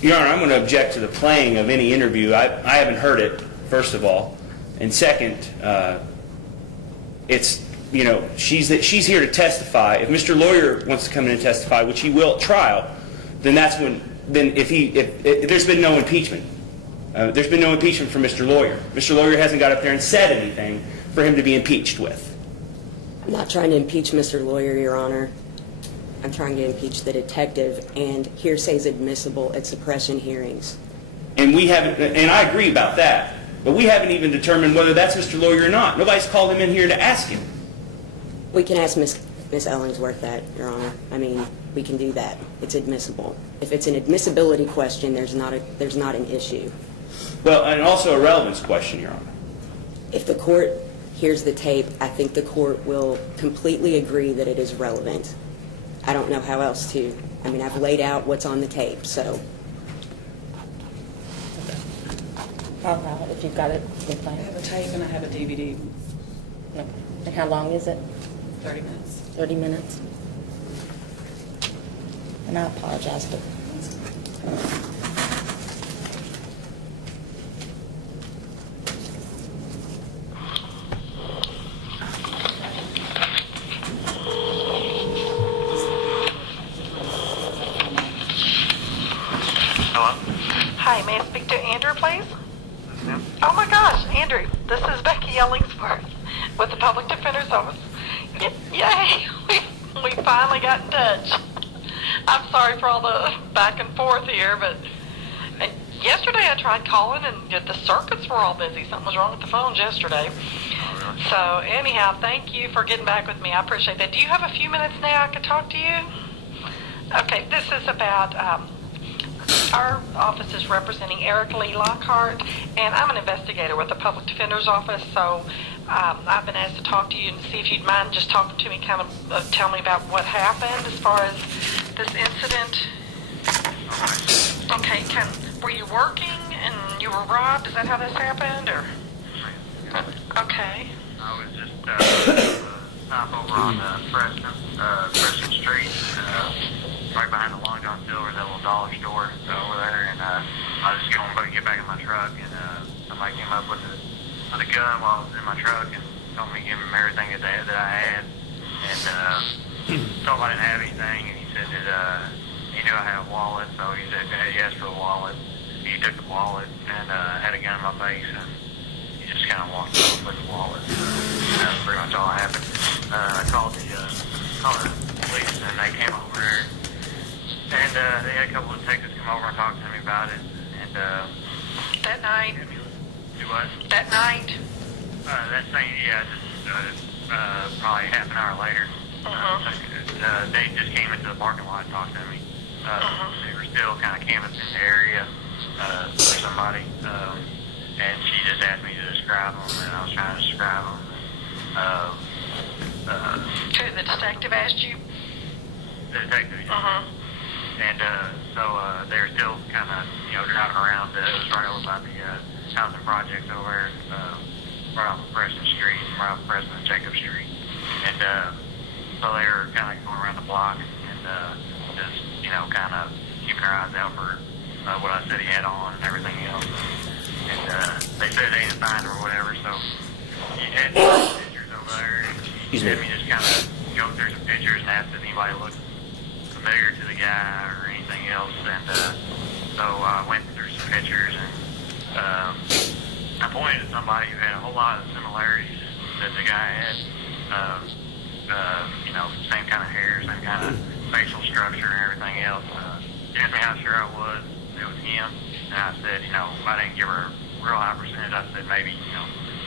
Your Honor, I'm going to object to the playing of any interview. I haven't heard it, first of all. And second, it's, you know, she's here to testify. If Mr. Lawyer wants to come in and testify, which he will at trial, then that's when, if there's been no impeachment. There's been no impeachment for Mr. Lawyer. Mr. Lawyer hasn't got up there and said anything for him to be impeached with. I'm not trying to impeach Mr. Lawyer, Your Honor. I'm trying to impeach the detective, and hearsay is admissible at suppression hearings. And we haven't, and I agree about that, but we haven't even determined whether that's Mr. Lawyer or not. Nobody's called him in here to ask him. We can ask Ms. Ms. Ellingsworth that, Your Honor. I mean, we can do that. It's admissible. If it's an admissibility question, there's not an issue. Well, and also a relevance question, Your Honor. If the court hears the tape, I think the court will completely agree that it is relevant. I don't know how else to. I mean, I've laid out what's on the tape, so. If you've got it, we'll I play. have a tape and I have a DVD. No. And how long is it? 30 minutes. 30 minutes? And I apologize, but Hello? Hi, may I speak to Andrew, please? Yes, ma'am. Oh my gosh, Andrew, this is Becky Ellingsworth with the Public Defender's Office. Yay! We finally got in touch. I'm sorry for all the back and forth here, but yesterday I tried calling and the circuits were all busy. Something was wrong with the phones yesterday. Oh, really? So anyhow, thank you for getting back with me. I appreciate that. Do you have a few minutes now I could talk to you? Okay, this is about our office is representing Eric Lee Lockhart, and I'm an investigator with the Public Defender's Office, so I've been asked to talk to you and see if you'd mind just talking to me, kind of tell me about what happened as far as this incident. Okay, were you working and you were robbed? Is that how this happened, or? Okay. I was just stop over on Preston Street, right behind the Long John Silver, that little dollar store over there, and I was just going to get back in my truck, and somebody came up with a gun while I was in my truck and told me to give him everything that I had, and told him I didn't have anything, and he said that he knew I had a wallet, so he said he asked for the wallet. He took the wallet and had a gun in my face, and he just kind of walked off with the wallet. That's pretty much all that happened. I called the police, and they came over there, and they had a couple of detectives come over and talk to me about it, and That night? do what? That night? That same, yeah, just probably half an hour later. They just came into the parking lot and talked to me. They were still kind of canvassing the area for somebody, and she just asked me to describe them, and I was trying to describe them. The detective asked you? The detective, and so they were still kind of, driving around. It was right over by the housing projects over there, right off of Preston Street, right off of Preston and Jacob Street, and so they were kind of going around the block and just, kind of keeping their eyes out for what I said he had on and everything else. And they said they didn't find him or whatever, so he had some pictures over there. He had me just kind of go through some pictures and ask if anybody looked familiar to the guy or anything else. And so I went through some pictures, and I pointed at somebody who had a whole lot of similarities that the guy had. Same kind of hair, same kind of facial structure and everything else. He asked me how sure I was it was him, and I said, I didn't give her a real high percentage. I said maybe,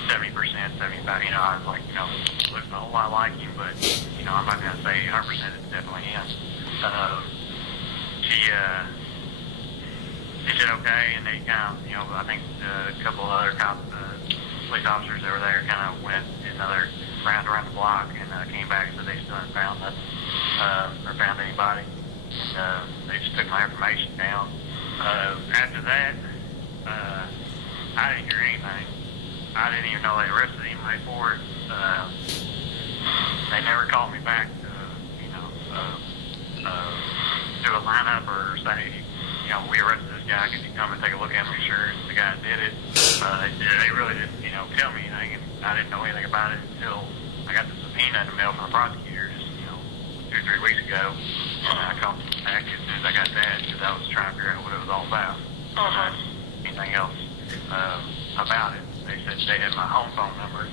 70%, 75%. I was like, looks a whole lot like him, but, I'm not going to say 100% it's definitely him. She said okay, and they kind of, I think a couple of other police officers that were there kind of went another round around the block and came back and said they still hadn't found nothing, or found anybody. And they just took my information down. After that, I didn't hear anything. I didn't even know they arrested anybody for it. They never called me back to, do a lineup or say, we arrested this guy. Could you come and take a look at him, make sure the guy did it? They really didn't, tell me anything, and I didn't know anything about it until I got the subpoena in the mail from the prosecutor just, 2 or 3 weeks ago. And I called them back as soon as I got that because I was trying to figure out what it was all about. Anything else about it. They said they had my home phone number.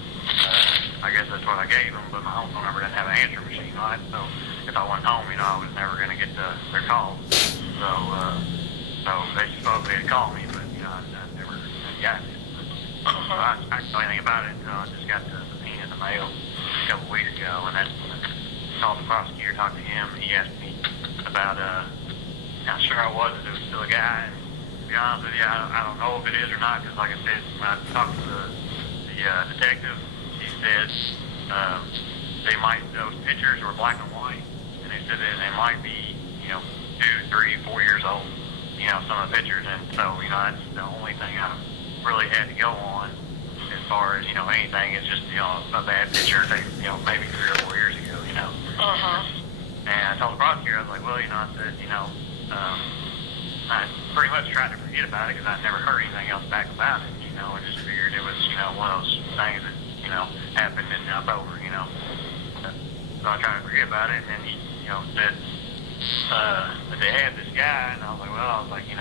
I guess that's what I gave them, but my home phone number didn't have an answering machine on it. So if I went home, I was never going to get their calls. So they supposedly had called me, but I never got it. So I didn't know anything about it until I just got the subpoena in the mail a couple weeks ago, and that's when called the prosecutor, talked to him, and he asked me about how sure I was that it was still a guy. And to be honest with you, I don't know if it is or not, because like I said, when I talked to the detective, he said those pictures were black and white, and they said that they might be, 2, 3, 4 years old, some of the pictures, and so, that's the only thing I really had to go on as far as, anything. It's just, a bad picture taken, maybe 3 or 4 years ago, And I told the prosecutor, I was like, well, I said, I pretty much tried to forget about it because I never heard anything else back about it, I just figured it was, one of those things that, happened and up over, So I tried to forget about it, and then he, said that they had this guy, and I was like, I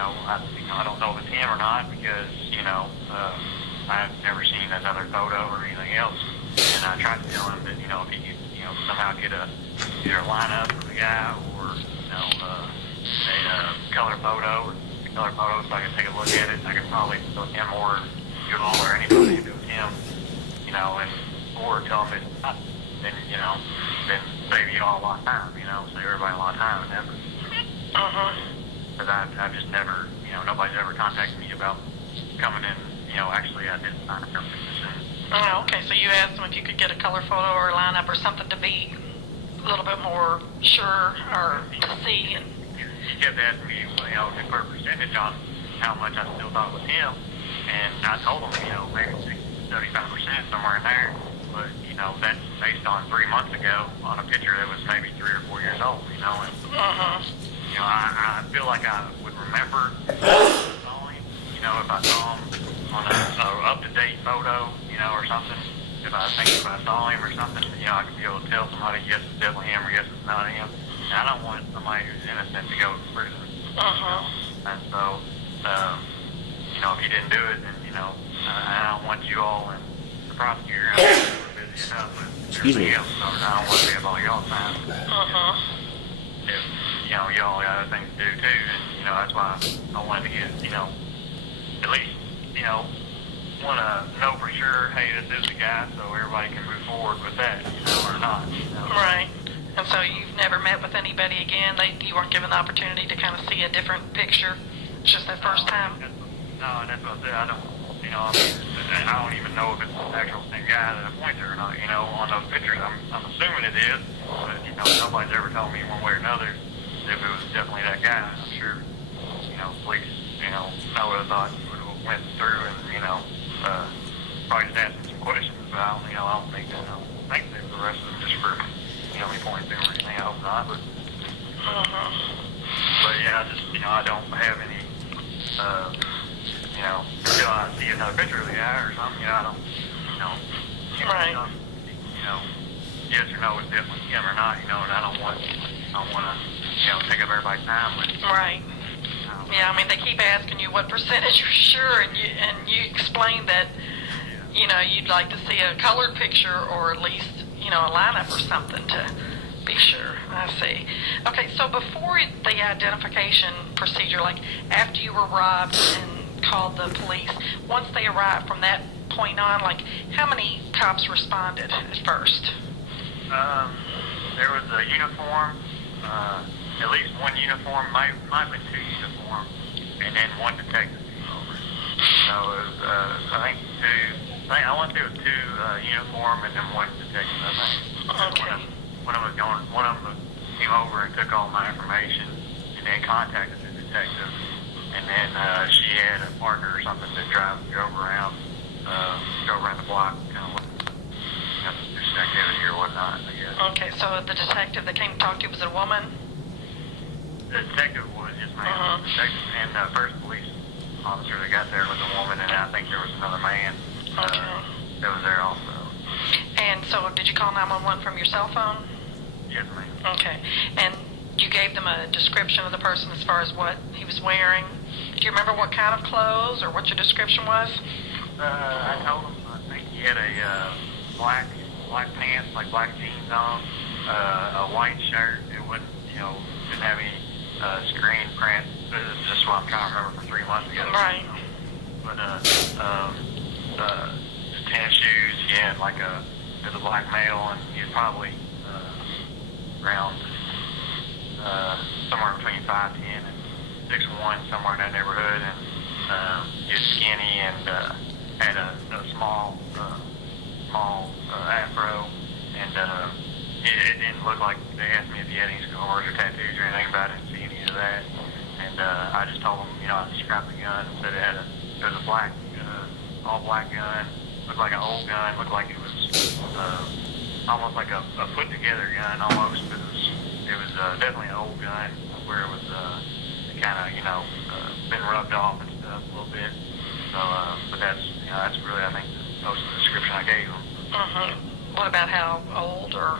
don't know if it's him or not because, I've never seen another photo or anything else. And I tried to tell him that, if he could, somehow get either a lineup for the guy or, a color photo so I could take a look at it. I could probably look him or you all or anybody if it was him, or tell him it's not, then, then save you all a lot of time, save everybody a lot of time and effort. Because I've just never, nobody's ever contacted me about coming in, actually identifying their position. Oh, okay, so you asked them if you could get a color photo or a lineup or something to be a little bit more sure or to see. And he kept asking me, to put a percentage on how much I still thought was him, and I told him, maybe 75%, somewhere in there. But, that's based on 3 months ago on a picture that was maybe 3 or 4 years old, and, I feel like I would remember if I saw him on a up-to-date photo, or something. If I think if I saw him or something, I could be able to tell somebody, yes, it's definitely him, or yes, it's not him. And I don't want somebody who's innocent to go to prison. And so, if he didn't do it, then, I don't want you all and the prosecutor, we're busy enough with everything else, so I don't want to be up all y'all's time. If, y'all got other things to do too, and, that's why I wanted to get, at least, want to know for sure, hey, this is the guy, so everybody can move forward with that, or not. Right. And so you've never met with anybody again? You weren't given the opportunity to kind of see a different picture? It's just that first time? No, that's what I said. I don't, I don't even know if it's the actual same guy that I pointed to or not, on those pictures. I'm assuming it is, but, nobody's ever told me one way or another if it was definitely that guy. I'm sure, police, I would have thought went through and, probably just asking some questions, but I don't think they were the rest of them just for, me pointing to or anything. I hope not, but, but yeah, I just, I don't have any, until I see another picture of the guy or something, I don't, right. Yes or no, it's definitely him or not, and I don't want to, take up everybody's time with. Right. Yeah, I mean, they keep asking you what percentage you're sure, and you explain that, you'd like to see a colored picture or at least, a lineup or something to be sure. I see. Okay, so before the identification procedure, like after you were robbed and called the police, once they arrived from that point on, like how many cops responded at first? There was a uniform, at least one uniform, might have been 2 uniforms, and then one detective came over. So it was, I think I went through 2 uniform and then one detective, I think. Okay. One of them came over and took all my information, and then contacted the detective, and then she had a partner or something that drove around the block, kind of do some activity or whatnot, I guess. Okay, so the detective that came to talk to you, was it a woman? The detective was just man. The detective and the first police officer that got there was a woman, and I think there was another man that was there also. And so did you call 911 from your cell phone? Yes, ma'am. Okay. And you gave them a description of the person as far as what he was wearing? Do you remember what kind of clothes or what your description was? I told him, I think he had a black pants, like black jeans on, a white shirt. It wasn't, didn't have any screen print. This is just what I'm trying to remember from 3 months ago. Right. But tennis shoes. He had like as a black male, and he was probably around somewhere between 5'10" and 6'1", somewhere in that neighborhood, and he was skinny and had a small afro, and it didn't look like they asked me if he had any scars or tattoos or anything, but I didn't see any of that. And I just told him, I described the gun and said it was a black, all black gun, looked like an old gun, looked like it was almost like a put together gun almost, but it was definitely an old gun where it was kind of, been rubbed off and stuff a little bit. So, but that's really, I think, most of the description I gave him. Mm-hmm. What about how old or?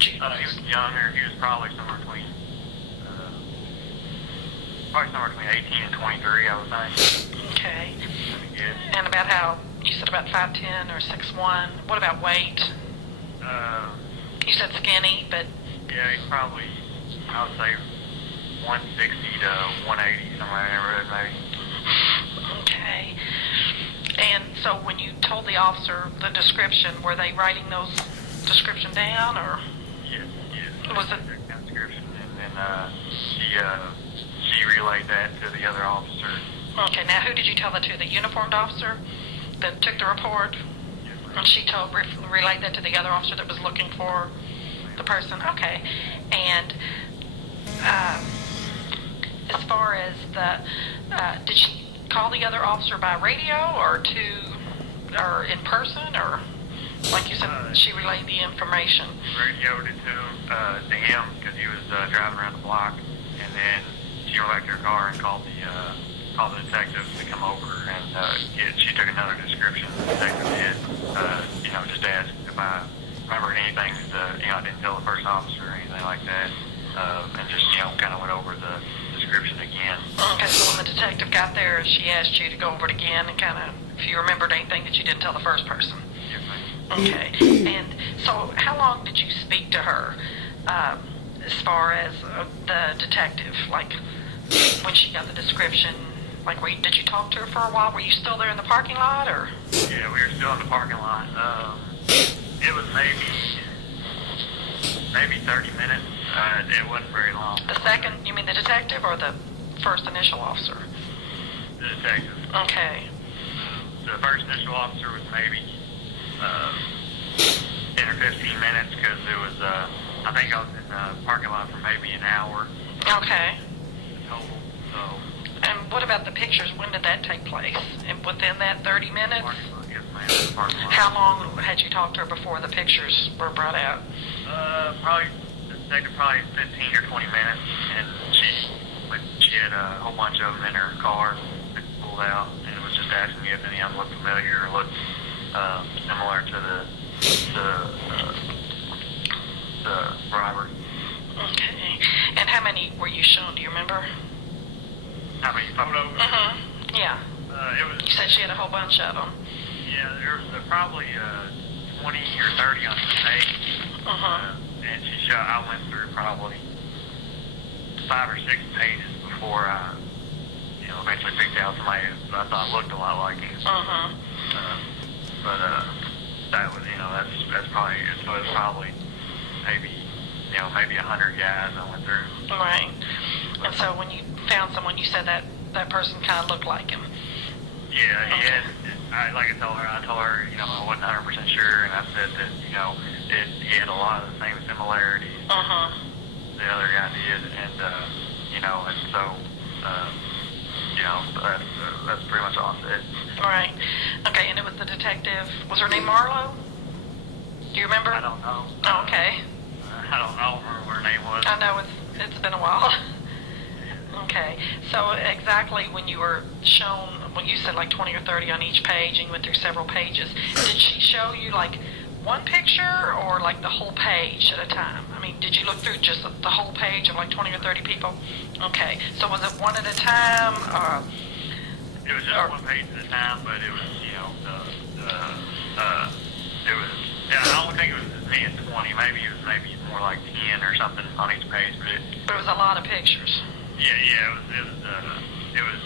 He was younger. He was probably somewhere between 18 and 23, I would think. Okay. Good. And about how, you said about 5'10" or 6'1". What about weight? You said skinny, but... Yeah, he's probably, I would say, 160 to 180, somewhere in the neighborhood, maybe. Okay. And so when you told the officer the description, were they writing those description down, or? Yes. Was it? Description, and then she relayed that to the other officer. Okay, now who did you tell that to? The uniformed officer that took the report? Yes, ma'am. And she relayed that to the other officer that was looking for the person? Okay. And as far as did she call the other officer by radio or in person, or like you said, she relayed the information? Radioed it to him because he was driving around the block, and then she went back to her car and called the detective to come over, and she took another description. The detective did, just asked if I remembered anything that I didn't tell the first officer or anything like that, and just kind of went over the description again. Okay, so when the detective got there, she asked you to go over it again and kind of, if you remembered anything that you didn't tell the first person. Yes, ma'am. Okay. And so how long did you speak to her as far as the detective? Like when she got the description, like did you talk to her for a while? Were you still there in the parking lot, or? Yeah, we were still in the parking lot. It was maybe 30 minutes. It wasn't very long. The second, you mean the detective or the first initial officer? The detective. Okay. The first initial officer was maybe 10 or 15 minutes because it was, I think I was in the parking lot for maybe an hour Okay. total. So, And what about the pictures? When did that take place? And within that 30 minutes? parking lot, yes, ma'am, the parking lot. How long had you talked to her before the pictures were brought out? Probably, the detective probably 15 or 20 minutes, and she had a whole bunch of them in her car that pulled out, and was just asking me if any of them looked familiar or looked similar to the robber. Okay. And how many were you shown? Do you remember? How many photos? Mm-hmm. Yeah. It was, You said she had a whole bunch of them. yeah, there was probably 20 or 30 on each page. And I went through probably 5 or 6 pages before I, eventually picked out somebody who I thought looked a lot like him. But that was, that's probably, so it's probably maybe 100 guys I went through. Right. And so when you found someone, you said that person kind of looked like him. Yeah, he had, like I told her, I wasn't 100% sure, and I said that, he had a lot of the same similarities the other guy did, and, and so, that's pretty much all I said. Right. Okay, and it was the detective. Was her name Marlo? Do you remember? I don't know. Oh, okay. I don't remember what her name was. I know it's been a while. Okay. So exactly when you were shown, when you said like 20 or 30 on each page and you went through several pages, did she show you like one picture or like the whole page at a time? I mean, did you look through just the whole page of like 20 or 30 people? Okay. So was it one at a time? It was just one page at a time, but it was, I don't think it was as many as 20. Maybe it was more like 10 or something on each page. But it was a lot of pictures. Yeah, it was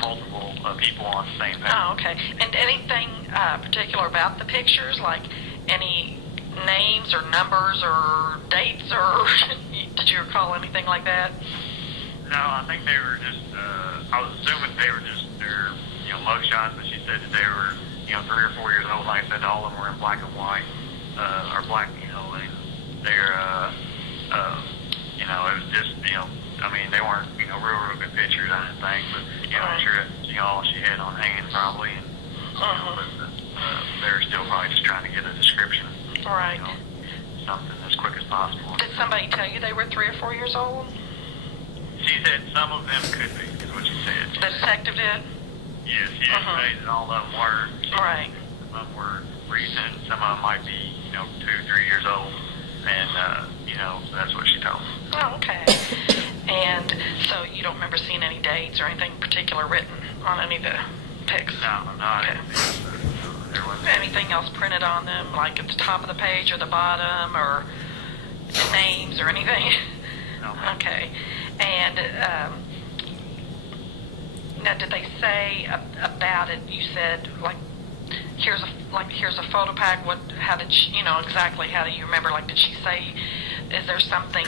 multiple people on the same page. Oh, okay. And anything particular about the pictures, like any names or numbers or dates, or did you recall anything like that? No, I think they were just, I was assuming they were just their, mug shots, but she said that they were, 3 or 4 years old. Like I said, all of them were in black and white, or black, and they're, it was just, I mean, they weren't, real good pictures, I didn't think, but, I'm sure that's, all she had on hand probably, and, but they were still probably just trying to get a description, Right. Something as quick as possible. Did somebody tell you they were 3 or 4 years old? She said some of them could be, is what she said. The detective did? Yes, she didn't say that all of them were. Right. Some of them were recent, some of them might be, 2, 3 years old, and, so that's what she told me. Oh, okay. And so you don't remember seeing any dates or anything particular written on any of the pics? No, I didn't think so. No, there wasn't. Anything else printed on them, like at the top of the page or the bottom, or names or anything? No. Okay. And now, did they say about it? You said here's a Photopack. How did she, exactly? How do you remember? Like, did she say? Is there something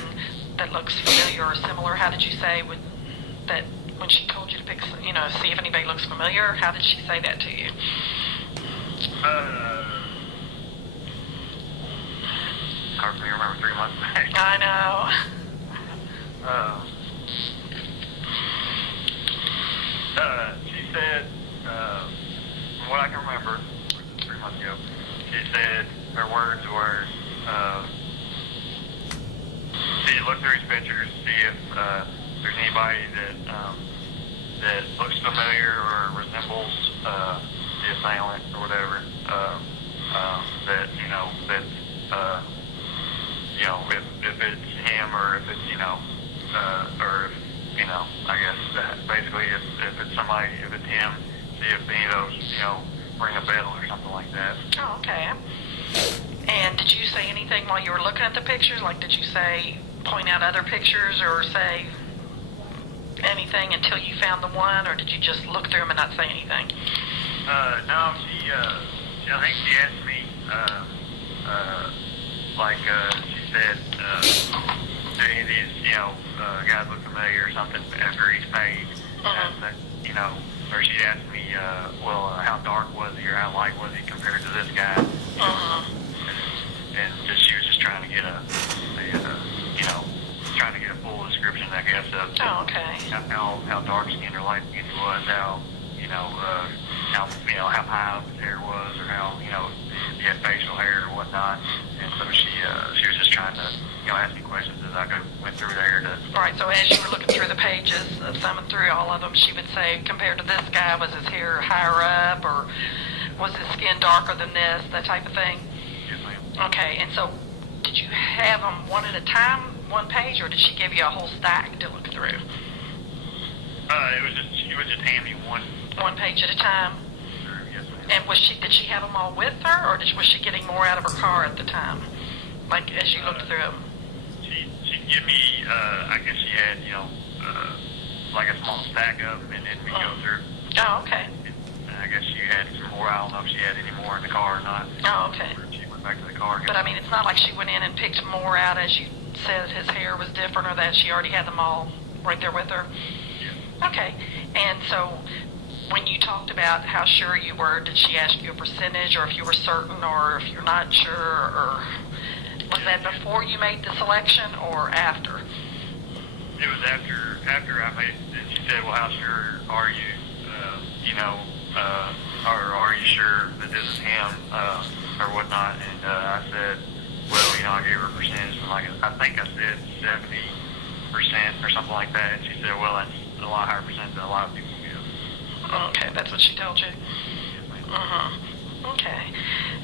that looks familiar or similar? How did you say that when she told you to pick? See if anybody looks familiar. How did she say that to you? Hard for me to remember 3 months back. I know. She said, from what I can remember, 3 months ago, she said her words were, see, look through his pictures, see if there's anybody that looks familiar or resembles the assailant or whatever, if it's him or if it's, or if, I guess that basically if it's somebody, if it's him, see if any of those, ring a bell or something like that. Oh, okay. And did you say anything while you were looking at the pictures? Like, did you point out other pictures or say anything until you found the one, or did you just look through them and not say anything? No, I think she asked me, she said, do any of these, guys look familiar or something after each page? Or she asked me, how dark was he or how light was he compared to this guy? And she was just trying to get trying to get a full description, I guess, of how dark skinned or light skinned he was, how high up his hair was, or how he had facial hair or whatnot. And so she was just trying to ask me questions as I went through there. All right. So as you were looking through the pages, thumbing through all of them, she would say, compared to this guy, was his hair higher up, or was his skin darker than this, that type of thing? Yes, ma'am. Okay. And so, did you have them one at a time, one page, or did she give you a whole stack to look through? She would just hand me one page at a time. Yes, ma'am. And did she have them all with her, or was she getting more out of her car at the time? Like as you looked through them? She'd give me, I guess she had, like a small stack of them, and then we go through. Oh, okay. And I guess she had some more. I don't know if she had any more in the car or not. Oh, okay. Or she went back to the car. But I mean, it's not like she went in and picked more out, as you said his hair was different, or that she already had them all right there with her. Yeah. Okay. And so, when you talked about how sure you were, did she ask you a percentage, or if you were certain, or if you're not sure, or was that before you made the selection or after? It was after I made it. She said, well, how sure are you, or are you sure that this is him, or whatnot? And I said, well, I gave her a percentage, I think I said 70% or something like that. And she said, well, that's a lot higher percent than a lot of people give. Okay, that's what she told you? Yes, ma'am. Okay.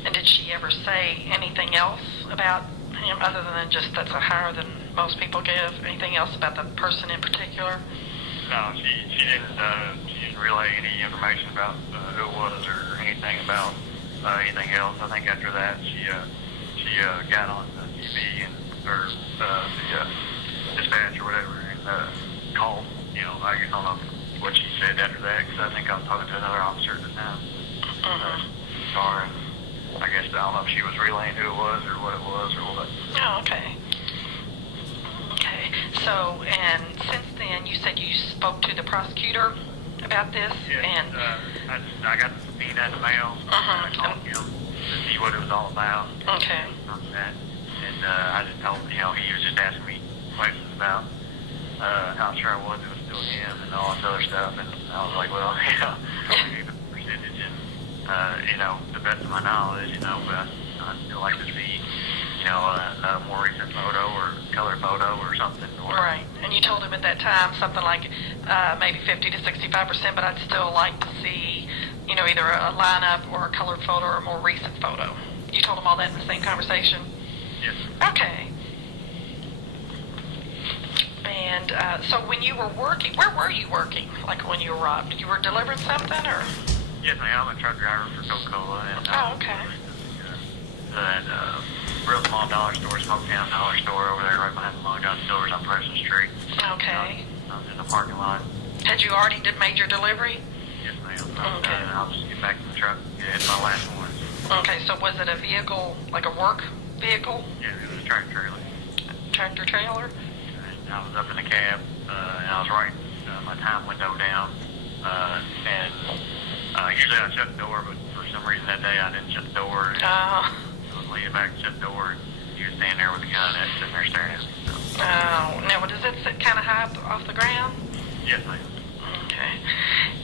And did she ever say anything else about him other than just that's a higher than most people give? Anything else about the person in particular? No, she didn't relay any information about who it was or anything about anything else. I think after that she got on the TV or the dispatch or whatever and called. I don't know what she said after that, because I think I was talking to another officer at the time. Sorry. I guess I don't know if she was relaying who it was or what it was or what. Oh, okay. Okay. So, and since then, you said you spoke to the prosecutor about this, Yes, and I got the subpoena in the mail. I called him to see what it was all about. okay. On that. And I just told him, he was just asking me questions about how sure I was it was still him and all this other stuff. And I was like, well, I gave the percentage and, the best of my knowledge, but I'd still like to see, a more recent photo or color photo or something. Or, Right. And you told him at that time something like maybe 50 to 65%, but I'd still like to see, either a lineup or a colored photo or a more recent photo. You told him all that in the same conversation? Yes. Okay. And so when you were working, where were you working? Like when you were robbed? You were delivering something or? Yes, ma'am. I'm a truck driver for Coca-Cola. And, Oh, okay. That real small dollar store, Smoketown dollar store over there right behind the Long John Silver's on Preston Street. Okay. I was in the parking lot. Had you already made your delivery? Yes, ma'am. Okay. I'll just get back to the truck. Yeah, it's my last one. Okay, so was it a vehicle, like a work vehicle? Yeah, it was a tractor trailer. Tractor trailer? And I was up in the cab, and I was writing my time window down. And usually I shut the door, but for some reason that day I didn't shut the door. And I was leaning back and shut the door, and he was standing there with the gun and sitting there staring at me. So. Oh, now does it sit kind of high off the ground? Yes, ma'am. Okay.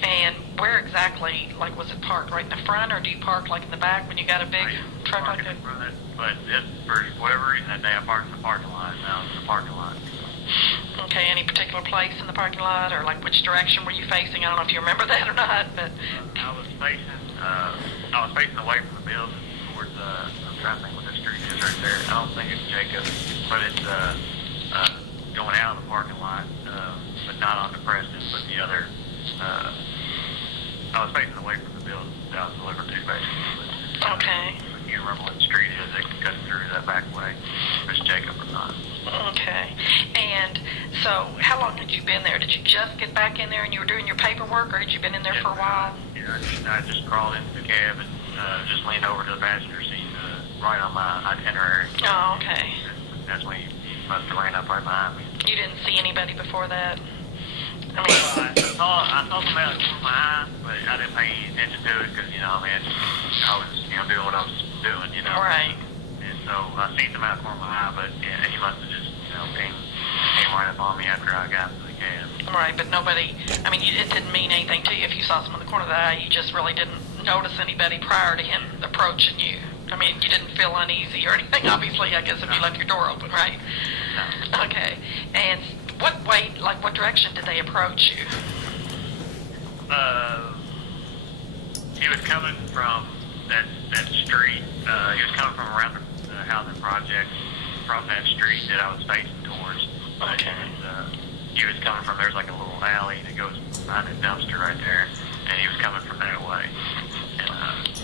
And where exactly, like, was it parked right in the front, or do you park like in the back when you got a big truck like that? But for whatever reason that day I parked in the parking lot, and I was in the parking lot. Okay, any particular place in the parking lot, or like which direction were you facing? I don't know if you remember that or not, but. I was facing away from the building towards, I'm trying to think what the street is right there. I don't think it's Jacob, but it's going out of the parking lot, but not on the Preston, but the other. I was facing away from the building that I was delivering to, basically. But, Okay. I can't remember what the street is. They can cut through that back way. If it's Jacob or not. Okay. And so, how long had you been there? Did you just get back in there and you were doing your paperwork, or had you been in there for a while? Yeah, I just crawled into the cab and just leaned over to the passenger seat, right on my itinerary. Oh, okay. That's when he must have ran up right behind me. You didn't see anybody before that? I mean, I saw something out of the corner of my eye, but I didn't pay any attention to it because, I was, doing what I was doing, right. And so I seen him out of the corner of my eye, but yeah, he must have just, came right up on me after I got into the cab. Right, but nobody, it didn't mean anything to you if you saw someone in the corner of the eye. You just really didn't notice anybody prior to him approaching you. You didn't feel uneasy or anything, obviously, I guess, if you left your door open, right? No. Okay. And what way, like, what direction did they approach you? He was coming from that street. He was coming from around the housing project from that street that I was facing towards. But Okay. he was coming from, there's like a little alley that goes behind the dumpster right there, and he was coming from that way. And,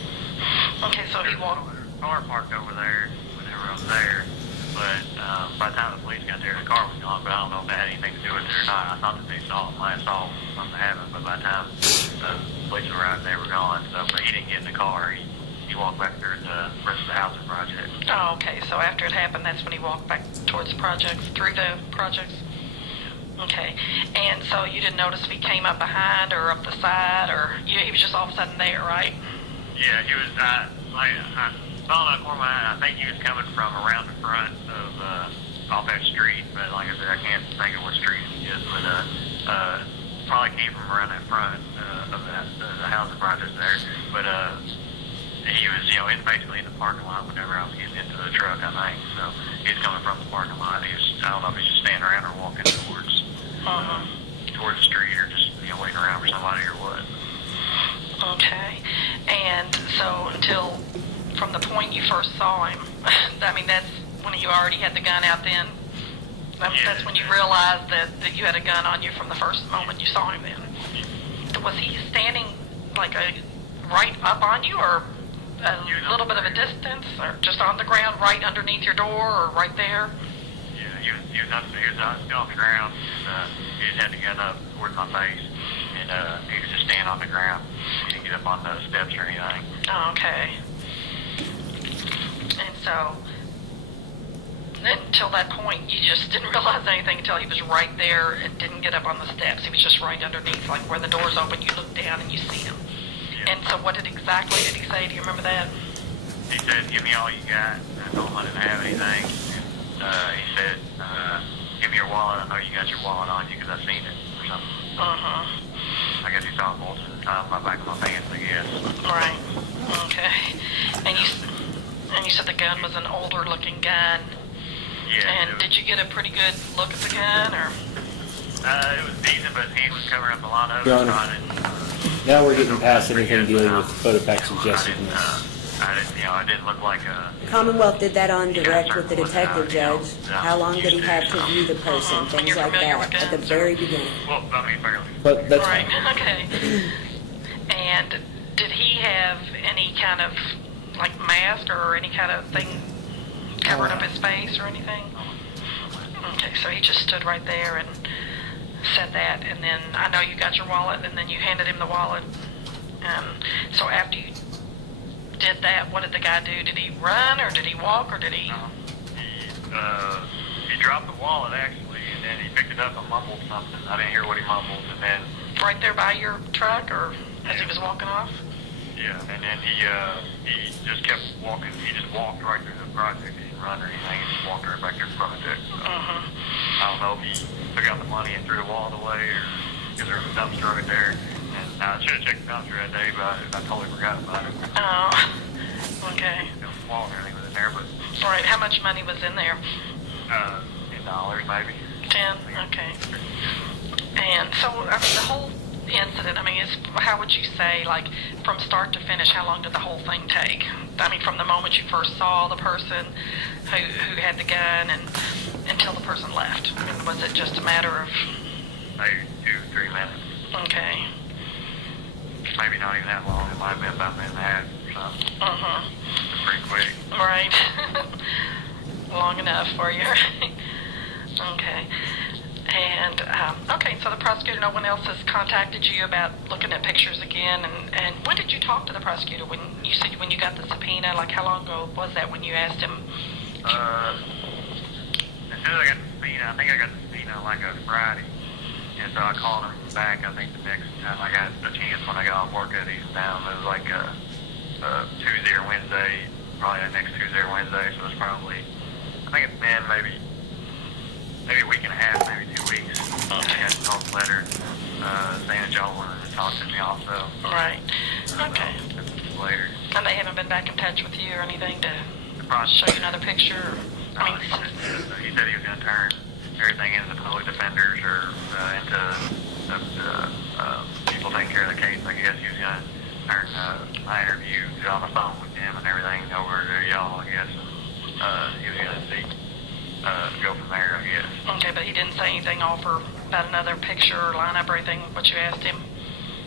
Okay, so he walked. car parked over there whenever I was there, but by the time the police got there, the car was gone, but I don't know if that had anything to do with it or not. I thought that they saw him. I saw something happen, but by the time the police arrived, they were gone. So, but he didn't get in the car. He walked back through the rest of the housing project. Oh, okay. So after it happened, that's when he walked back towards the projects, through the projects? Okay. And so you didn't notice if he came up behind or up the side, or he was just all of a sudden there, right? Yeah, he was, I saw him in the corner of my eye. I think he was coming from around the front of, off that street, but like I said, I can't think of what street it is, but, probably came from around that front, of the housing project there. But, he was, basically in the parking lot whenever I was getting into the truck, I think. So he was coming from the parking lot. I don't know if he was just standing around or walking towards the street, or just, waiting around for somebody or what. Okay. And so from the point you first saw him, that's when you already had the gun out then? That's when you realized that you had a gun on you from the first moment you saw him then? Was he standing right up on you, or a little bit of a distance, or just on the ground right underneath your door, or right there? Yeah, he was still on the ground, and he just had the gun up towards my face, and he was just standing on the ground. He didn't get up on the steps or anything. Oh, okay. so until that point, you just didn't realize anything until he was right there and didn't get up on the steps. He was just right underneath, like where the door's open, you look down and you see him. Yeah. And so what exactly did he say? Do you remember that? He said, give me all you got. I told him I didn't have anything. He said, give me your wallet. I know you got your wallet on you because I've seen it or something. Uh-huh. I guess he saw it multiple times by back of my pants, I guess. Right. Okay. And you said the gun was an older looking gun. Yeah. And did you get a pretty good look at the gun, or? It was decent, but his hand was covering up a lot of it. Your Honor. So I didn't, Now we're getting past anything dealing with Photopack I suggestiveness. didn't, it didn't look like a... Commonwealth did that on direct with the detective judge. How long did he have to view the person? When Things you're like familiar that with at the guns, very beginning. Well, I mean, fairly. But that's Right, okay. And did he have any kind of, like, mask or any kind of thing covering up his face or anything? Okay, so he just stood right there and said that, and then I know you got your wallet, and then you handed him the wallet. So after you did that, what did the guy do? Did he run, or did he walk, or did he... He dropped the wallet, actually, and then he picked it up and mumbled something. I didn't hear what he mumbled, and then... Right there by your truck, or as he was walking off? Yeah, and then he just kept walking. He just walked right through the project. He didn't run or anything. He just walked right back through the project. I don't know if he took out the money and threw the wallet away, or because there was a dumpster right there. And I should have checked the dumpster that day, but I totally forgot about it. Oh, okay. The wallet and everything was in there, but All right, how much money was in there? $10 maybe. 10, okay. And so, I mean, the whole incident, I mean, how would you say, like, from start to finish, how long did the whole thing take? I mean, from the moment you first saw the person who had the gun and until the person left? I mean, was it just a matter of... Maybe 2-3 minutes. Okay. Maybe not even that long. It might have been about a minute and a half or something. Uh-huh. It's pretty quick. Right. Long enough for you. Okay. And, okay, so the prosecutor, no one else has contacted you about looking at pictures again? And when did you talk to the prosecutor? When you said when you got the subpoena, like how long ago was that when you asked him? As soon as I got the subpoena, I think I got the subpoena like a Friday. And so I called him back, I think the next time I got a chance when I got off work at Eastbound. It was like Tuesday or Wednesday, probably the next Tuesday or Wednesday. So it's probably, I think it's been maybe a week and a half, maybe 2 weeks. I got a talk letter saying that y'all wanted to talk to me also. Right. Okay. Later. And they haven't been back in touch with you or anything to show you another picture? No, he said he was going to turn everything into the public defenders or into people taking care of the case. I guess he was going to turn my interview on the phone with him and everything over to y'all, I guess. He was going to see, go from there, I guess. Okay, but he didn't say anything offer about another picture or lineup or anything, what you asked him?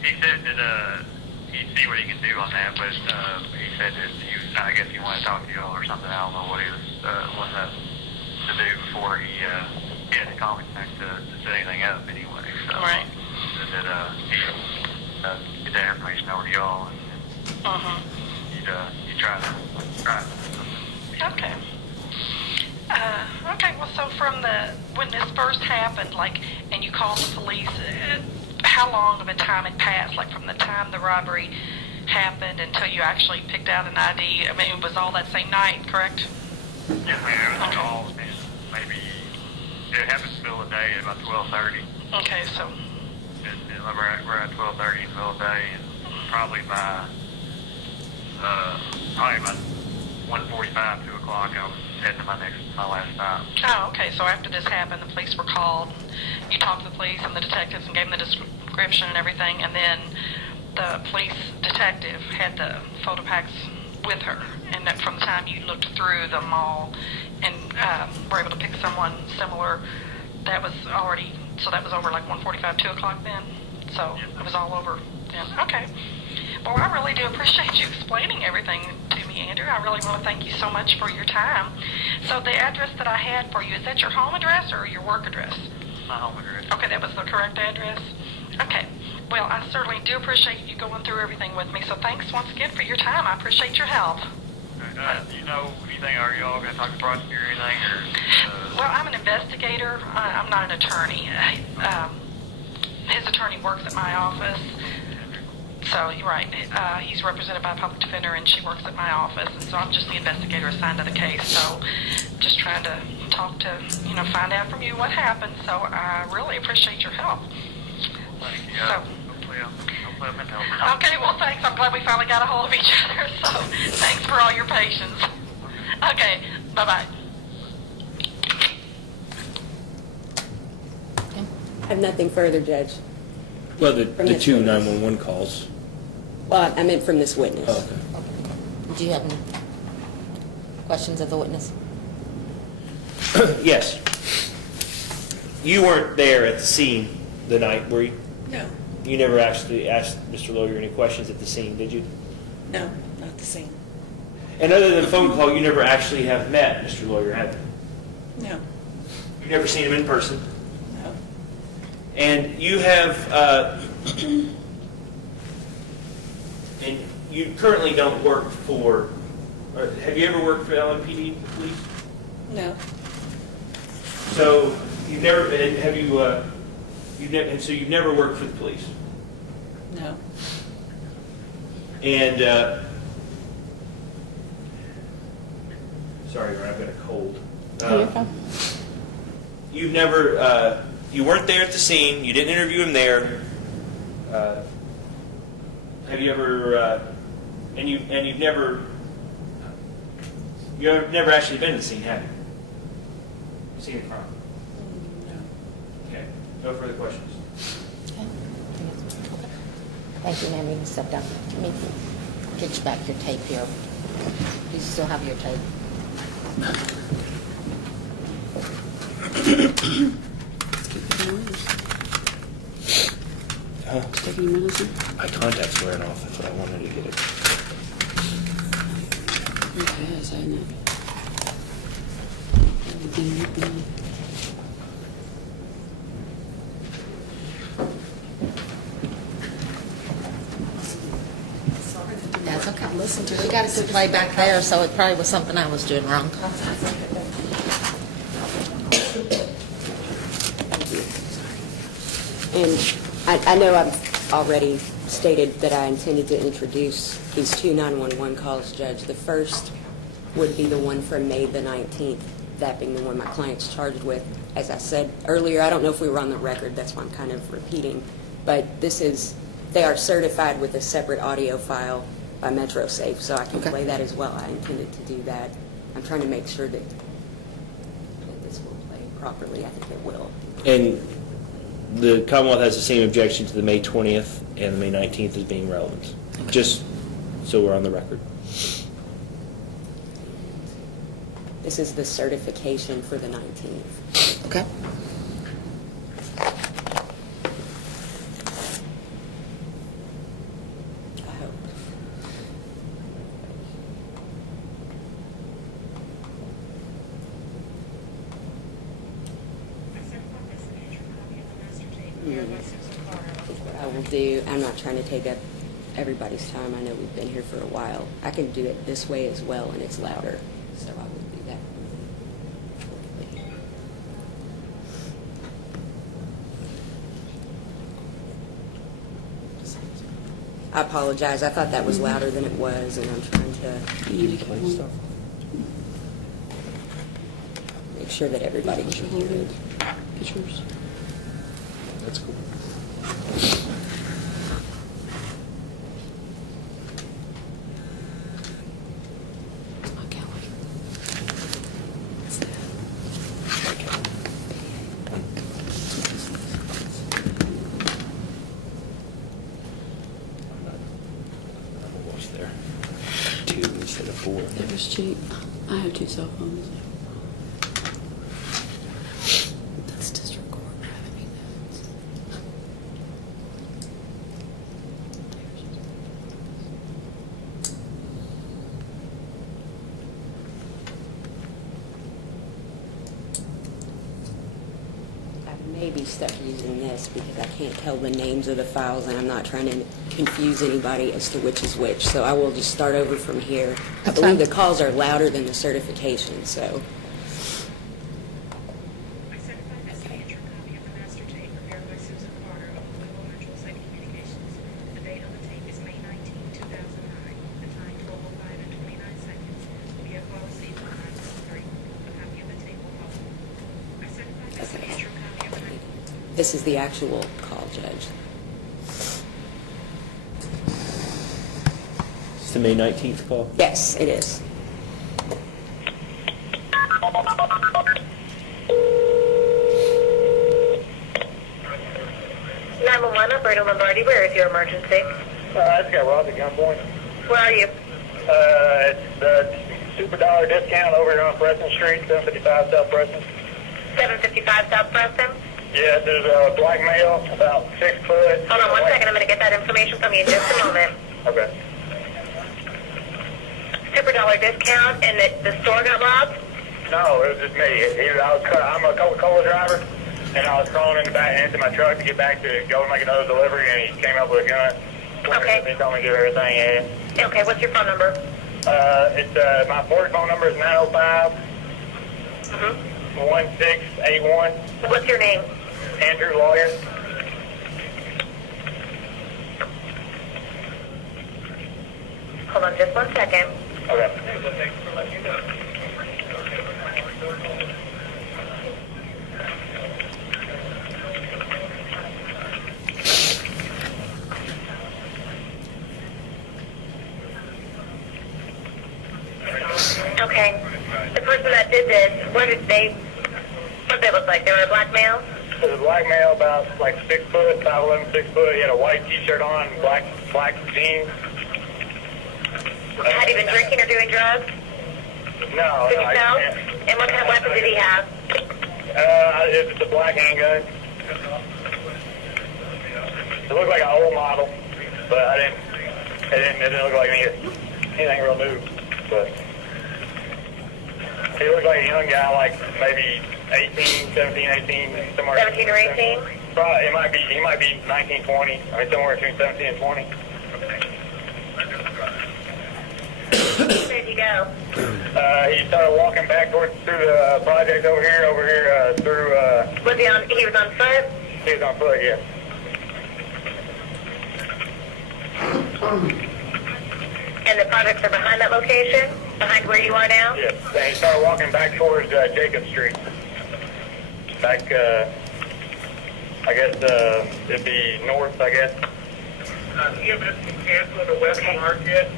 He said that he'd see what he can do on that, but he said that I guess he wanted to talk to y'all or something. I don't know what he was wanting to do before he had to call me back to set anything up anyway. So Right. that he'd get that information over to y'all and he'd try to. Okay. Okay, well, so from when this first happened, like, and you called the police, how long of a time had passed, like from the time the robbery happened until you actually picked out an ID? I mean, it was all that same night, correct? Yeah, it was all maybe, it happened in the middle of the day at about 12:30. Okay, so... We're at 12:30 in the middle of the day, and probably by 1:45, 2 o'clock, I was heading to my last stop. Oh, okay, so after this happened, the police were called, you talked to the police and the detectives and gave them the description and everything, and then the police detective had the Photopacks with her, and that from the time you looked through them all and were able to pick someone similar, that was already, so that was over like 1:45, 2 o'clock then? So it was all over then. Okay. Well, I really do appreciate you explaining everything to me, Andrew. I really want to thank you so much for your time. So the address that I had for you, is that your home address or your work address? My home address. Okay, that was the correct address? Okay. Well, I certainly do appreciate you going through everything with me. So thanks once again for your time. I appreciate your help. Okay. Do you know anything? Are you all going to talk to the prosecutor or anything? Well, I'm an investigator. I'm not an attorney. His attorney works at my office. So, you're right. He's represented by a public defender, and she works at my office. And so I'm just the investigator assigned to the case. So just trying to talk to, find out from you what happened. So I really appreciate your help. Thank you. So, Hopefully I'm in help. okay, well, thanks. I'm glad we finally got a hold of each other. So thanks for all your patience. Okay, bye-bye. I have nothing further, Judge. Well, the From the this two witness. 911 calls. Well, I meant from this witness. Oh, okay. Do you have any questions of the witness? Yes. You weren't there at the scene the night, were you? No, You never actually asked Mr. Lawyer any questions at the scene, did you? no, not the same. And other than phone call, you never actually have met Mr. Lawyer, have you? No, You've never seen him in person? no, And you have, and you currently don't work for, or have you ever worked for LMPD police? no, So you've never, have you, so you've never worked for the police? no, And, sorry, I've got a cold. You've never, you weren't there at the scene, you didn't interview him there. Have you ever, and you've never actually been to the scene, have you? Seen the crime? no. Okay, no further questions. Okay. Thank you, ma'am. You can step down. Let me get you back your tape here. Do you still have your tape? Taking medicine? My contact's wearing off, that's what I wanted to get it. Okay, I say no. Everything. That's okay. Listen to it. We got it to play back there, so it probably was something I was doing wrong. And I know I've already stated that I intended to introduce these two 911 calls, Judge. The first would be the one from May the 19th, that being the one my client's charged with. As I said earlier, I don't know if we were on the record, that's why I'm kind of repeating. But they are certified with a separate audio file by MetroSafe, so I can Okay. play that as well. I intended to do that. I'm trying to make sure that this will play properly. I think it will. And the Commonwealth has the same objection to the May 20th and the May 19th as being relevant, just so we're on the record. This is the certification for the 19th. Okay. I hope. What I will do, I'm not trying to take up everybody's time. I know we've been here for a while. I can do it this way as well, and it's louder, so I will do that. I apologize. I thought that was louder than it was, and I'm trying to make sure that everybody can hear it. Get yours. That's cool. I'm almost there. 2 instead of 4. It was cheap. I have 2 cell phones. That's just record. I haven't made notes. I've made be stuck using this because I can't tell the names of the files, and I'm not trying to confuse anybody as to which is which. So I will just start over from here. I That's believe fine. the calls are louder than the certification, so. I certify this to be a true copy of the master tape prepared by Susan Carter of Louisville Mutual Safety Communications. The date on the tape is May 19, 2009. The time 12:05 and 29 seconds. Via call received on 9:03. A copy of the tape will follow. I certify this to be a true copy of the This is the actual call, Judge. It's the May 19th call? Yes, it is. Operator Lombardi, where is your emergency? I just got robbed at gunpoint. Where are you? It's the $super discount over here on Preston Street, 755 South Preston. 755 South Preston? Yeah, there's a black male, about 6 foot. Hold on one second, I'm going to get that information from you in just a moment. Okay. Super dollar discount, and the store got robbed? No, it was just me. I'm a Coca-Cola driver, and I was crawling in the back into my truck to get back to go and make another delivery, and he came up with a gun. Okay. He told me to do everything, yeah. Okay, what's your phone number? My board phone number is 905 1681. What's your name? Andrew, lawyer. Hold on just 1 second. Okay. Okay. The person that did this, what did they look like? They were a black male? There's a black male about like 6 foot, 5'11", 6 foot. He had a white t-shirt on, black jeans. Had he been drinking or doing drugs? No, Could no, you tell? And what kind of weapon did he have? It's a black handgun. It looked like an old model, but it didn't look like anything real new. But he looked like a young guy, like maybe 18, 17, 18, somewhere. 17 or 18? Probably, he might be 19, 20. I mean, somewhere between 17 and 20. Where'd you go? He started walking back through the project over here through. He was on foot? He was on foot, yeah. And the projects are behind that location? Behind where you are now? Yeah. And he started walking back towards Jacob Street. Back, I guess it'd be north, I guess. EMS can cancel the West Market.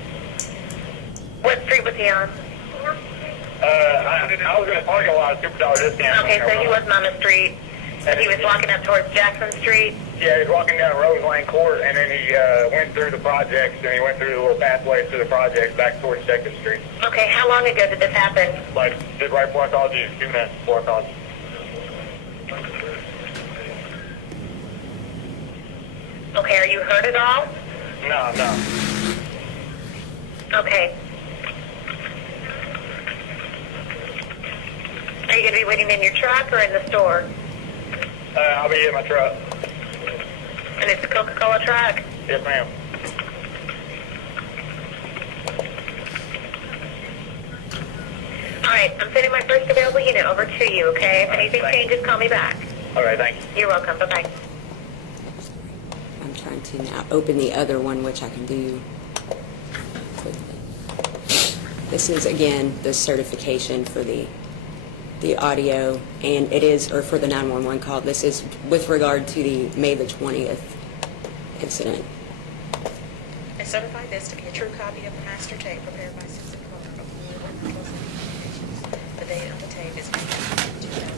What street was he on? I was in the parking lot, super dollar discount. Okay, so he wasn't on the street. He was walking up towards Jackson Street. Yeah, he was walking down Rose Lane Court, and then he went through the projects, and he went through the little pathways to the projects back towards Jacob Street. Okay, how long ago did this happen? Like, just right before I called you, 2 minutes before I called you. Okay, are you hurt at all? No. Okay. Are you going to be waiting in your truck or in the store? I'll be in my truck. And it's a Coca-Cola truck? Yes, ma'am. All right, I'm sending my first available unit over to you, okay? If anything changes, call me back. All right, thanks. You're welcome. Bye-bye. I'm trying to now open the other one, which I can do quickly. This is, again, the certification for the audio, and it is, or for the 911 call. This is with regard to the May the 20th incident. I certify this to be a true copy of the master tape prepared by Susan Carter of Louisville Mutual Safety Communications. The date on the tape is May 19, 2009.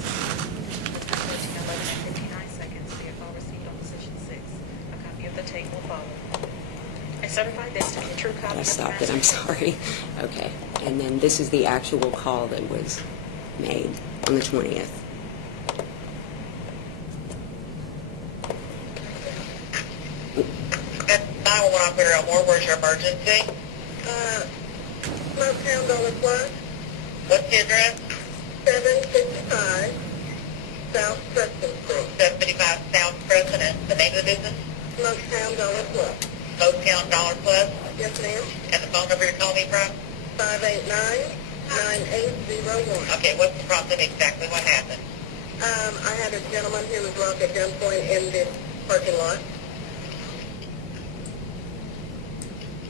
The time 11 and 59 seconds. The call received on position 6. A copy of the tape will follow. I certify this to be a true copy I of the stopped master it, I'm sorry. Okay, and then this is the actual call that was made on the 20th. That's 911 operator Elmore. Where's your emergency? Left hand on the plus, What's the address? 755 South Preston Street. 75 South Preston, and the name of the business? Smoketown Dollar Plus. Smoketown Dollar Plus? Yes, ma'am. And the phone number you're calling me from? 589-9801. Okay, what's the problem? Exactly what happened? I had a gentleman who was locked at gunpoint in this parking lot.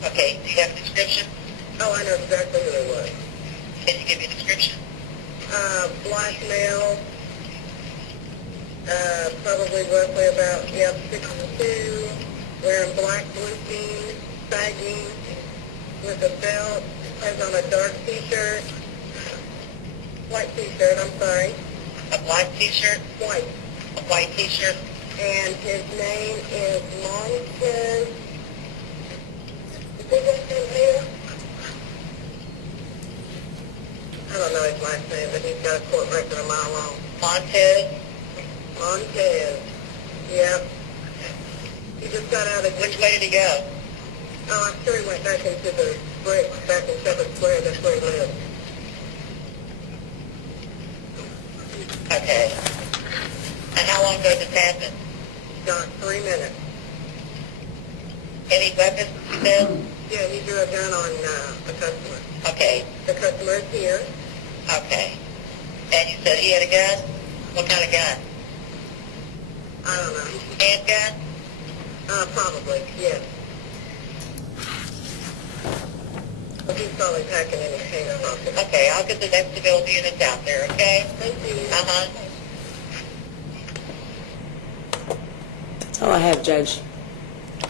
Okay, do you have a description? Oh, I know exactly who it was. Can you give me a description? Black male, probably roughly about, 62, wearing black blue jeans, sagging, with a belt, has on a dark t-shirt, white t-shirt, I'm sorry. A black t-shirt? White. A white t-shirt? And his name is Montez. Is he listed here? I don't know his last name, but he's got a court record a mile long. Montez? Montez. Yep. He just got out of... Which way did he go? Oh, I'm sure he went back into the brick, back in Shepherd Square. That's where he lives. Okay. And how long ago did this happen? About 3 minutes. Any weapons, you said? Yeah, he drew a gun on the customer. Okay. The customer is here. Okay. And you said he had a gun? What kind of gun? I don't know. Handgun? Probably, yes. But he's probably packing in his pants pocket. Okay, I'll get the next civilian units out there, okay? Thank you. Uh-huh. That's all I have, Judge.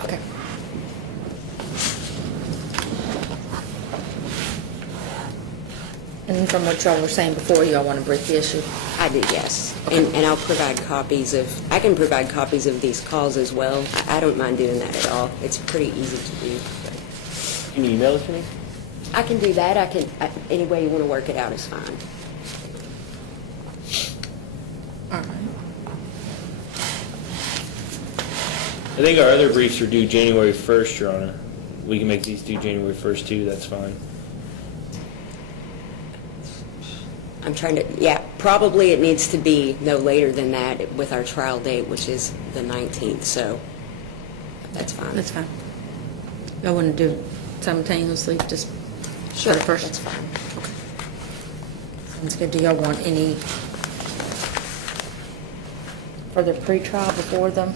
Okay. And from what y'all were saying before, y'all want to brief the issue? I do, yes. And I'll provide copies of, I can provide copies of these calls as well. I don't mind doing that at all. It's pretty easy to do. But Can you email it to me? I can do that. Any way you want to work it out is fine. All right. I think our other briefs are due January 1st, Your Honor. We can make these due January 1st too, that's fine. I'm trying to, probably it needs to be no later than that with our trial date, which is the 19th, so that's fine. That's fine. Y'all want to do it simultaneously, just Sure, for the first? that's fine. Sounds good. Do y'all want any further pre-trial before them?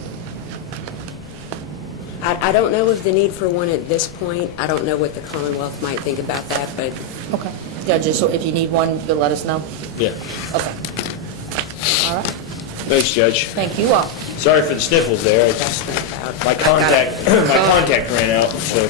I don't know of the need for one at this point. I don't know what the Commonwealth might think about that, but Okay. Yeah, just so if you need one, you'll let us know. Yeah. Okay. All right. Thanks, Judge. Thank you all. Sorry for the sniffles there. I that's just, not about. my contact ran out, so.